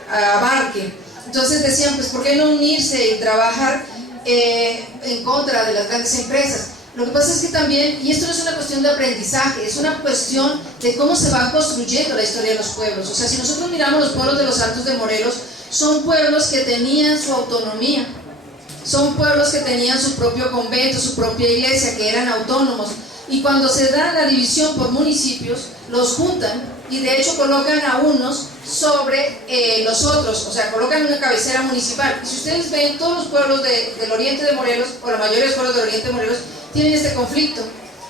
abarque. Entonces decían, pues ¿por qué no unirse y trabajar en contra de las grandes empresas? Lo que pasa es que también, y esto no es una cuestión de aprendizaje, es una cuestión de cómo se va construyendo la historia de los pueblos. O sea, si nosotros miramos los pueblos de los Altos de Morelos, son pueblos que tenían su autonomía, son pueblos que tenían su propio convento, su propia iglesia, que eran autónomos, y cuando se da la división por municipios, los juntan y de hecho colocan a unos sobre los otros, o sea, colocan una cabecera municipal. Y si ustedes ven, todos los pueblos del oriente de Morelos, o la mayoría de los pueblos del oriente de Morelos, tienen este conflicto.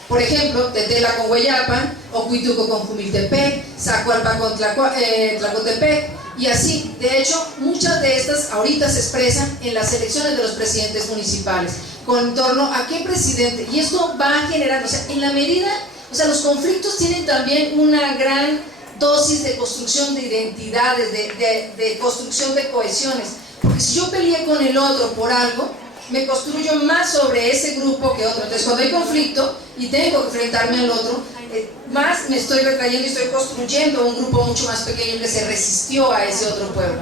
Por ejemplo, Tetela con Hueyapan, Ocuituco con Jumiltepec, Zacualpa con Tlacotepec, y así. De hecho, muchas de estas ahorita se expresan en las elecciones de los presidentes municipales, con torno a qué presidente, y esto va generando, o sea, en la medida, o sea, los conflictos tienen también una gran dosis de construcción de identidades, de construcción de cohesiones, porque si yo peleé con el otro por algo, me construyo más sobre ese grupo que otro. Entonces cuando hay conflicto y tengo que enfrentarme al otro, más me estoy retrayendo y estoy construyendo un grupo mucho más pequeño que se resistió a ese otro pueblo.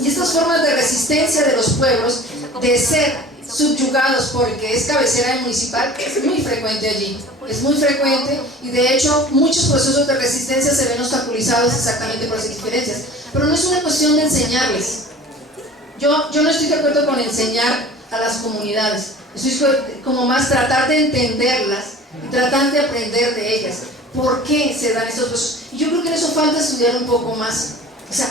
Y estas formas de resistencia de los pueblos, de ser subyugados porque es cabecera municipal, es muy frecuente allí, es muy frecuente, y de hecho muchos procesos de resistencia se ven obstaculizados exactamente por esas diferencias. Pero no es una cuestión de enseñarles. Yo no estoy de acuerdo con enseñar a las comunidades, estoy como más tratar de entenderlas y tratar de aprender de ellas, por qué se dan estos procesos. Y yo creo que en eso falta estudiar un poco más, o sea,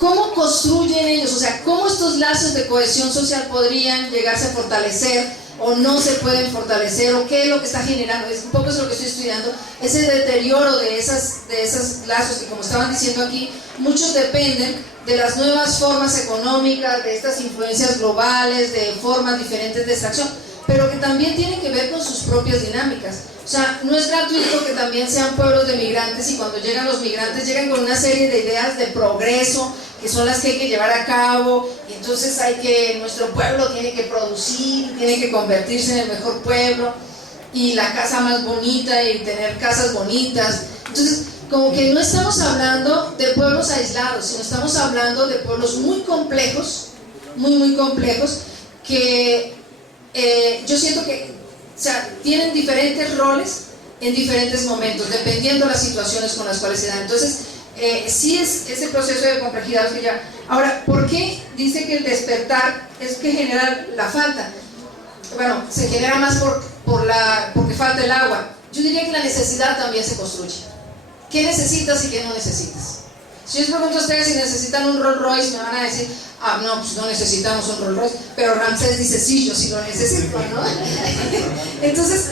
cómo construyen ellos, o sea, cómo estos lazos de cohesión social podrían llegarse a fortalecer o no se pueden fortalecer, o qué es lo que está generando. Es un poco eso lo que estoy estudiando, ese deterioro de esos lazos que, como estaban diciendo aquí, muchos dependen de las nuevas formas económicas, de estas influencias globales, de formas diferentes de extracción, pero que también tienen que ver con sus propias dinámicas. O sea, no es gratuito que también sean pueblos de migrantes, y cuando llegan los migrantes llegan con una serie de ideas de progreso, que son las que hay que llevar a cabo, y entonces nuestro pueblo tiene que producir, tiene que convertirse en el mejor pueblo, y la casa más bonita, y tener casas bonitas. Entonces, como que no estamos hablando de pueblos aislados, sino estamos hablando de pueblos muy complejos, muy complejos, que yo siento que, o sea, tienen diferentes roles en diferentes momentos, dependiendo de las situaciones con las cuales se dan. Entonces, sí es ese proceso de complejidad que ya. Ahora, ¿por qué dice que el despertar es que genera la falta? Bueno, se genera más porque falta el agua. Yo diría que la necesidad también se construye. ¿Qué necesitas y qué no necesitas? Si yo les pregunto a ustedes si necesitan un Rolls Royce, me van a decir, no, pues no necesitamos un Rolls Royce, pero Ramsés dice, sí, yo sí lo necesito, ¿no? Entonces,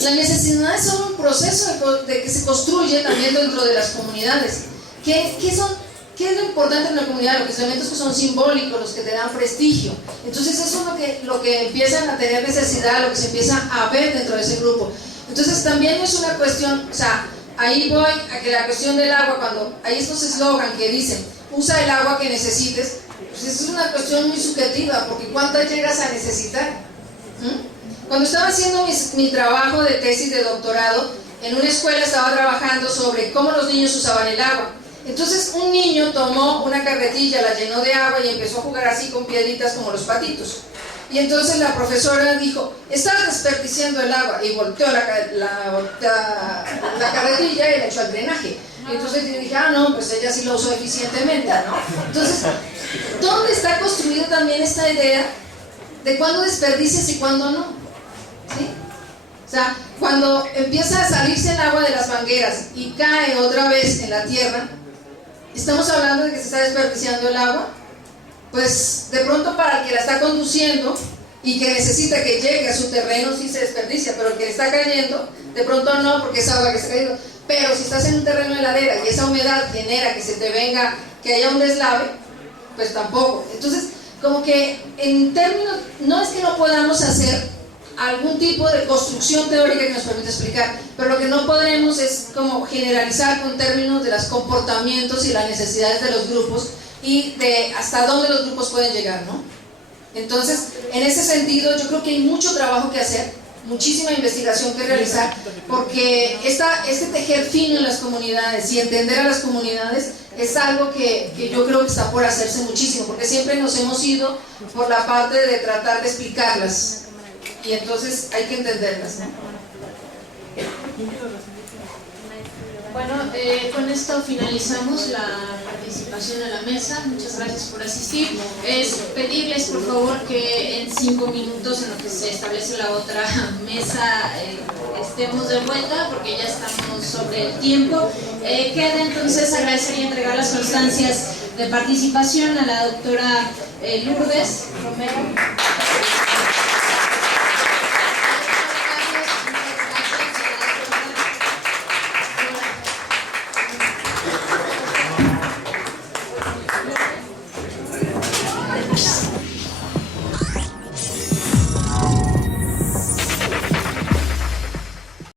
las necesidades son un proceso de que se construye también dentro de las comunidades. ¿Qué es lo importante en la comunidad? Los elementos que son simbólicos, los que te dan prestigio. Entonces eso es lo que empiezan a tener necesidad, lo que se empieza a ver dentro de ese grupo. Entonces también no es una cuestión, o sea, ahí voy a que la cuestión del agua, cuando hay estos eslogan que dicen, usa el agua que necesites, pues eso es una cuestión muy subjetiva, porque ¿cuántas llegas a necesitar? Cuando estaba haciendo mi trabajo de tesis de doctorado, en una escuela estaba trabajando sobre cómo los niños usaban el agua. Entonces un niño tomó una carretilla, la llenó de agua y empezó a jugar así con piedritas como los patitos. Y entonces la profesora dijo, estás desperdiciando el agua, y volteó la carretilla y la echó al drenaje. Y entonces yo dije, no, pues ella sí lo usó eficientemente, ¿no? Entonces, ¿dónde está construida también esta idea de cuándo desperdicias y cuándo no? ¿Sí? O sea, cuando empieza a salirse el agua de las mangueras y cae otra vez en la tierra, ¿estamos hablando de que se está desperdiciando el agua? Pues de pronto para el que la está conduciendo y que necesita que llegue a su terreno sí se desperdicia, pero el que le está cayendo, de pronto no, porque es agua que está cayendo. Pero si estás en un terreno de ladera y esa humedad genera que se te venga, que haya un deslave, pues tampoco. Entonces, como que en términos, no es que no podamos hacer algún tipo de construcción teórica que nos permita explicar, pero lo que no podremos es como generalizar con términos de los comportamientos y las necesidades de los grupos y de hasta dónde los grupos pueden llegar, ¿no? Entonces, en ese sentido, yo creo que hay mucho trabajo que hacer, muchísima investigación que realizar, porque este tejer fino en las comunidades y entender a las comunidades es algo que yo creo que está por hacerse muchísimo, porque siempre nos hemos ido por la parte de tratar de explicarlas, y entonces hay que entenderlas, ¿no? Bueno, con esto finalizamos la participación a la mesa. Muchas gracias por asistir. Es pedirles por favor que en 5 minutos en lo que se establece la otra mesa estemos de vuelta, porque ya estamos sobre el tiempo. Queda entonces agradecer y entregar las constancias de participación a la doctora Lourdes Romero.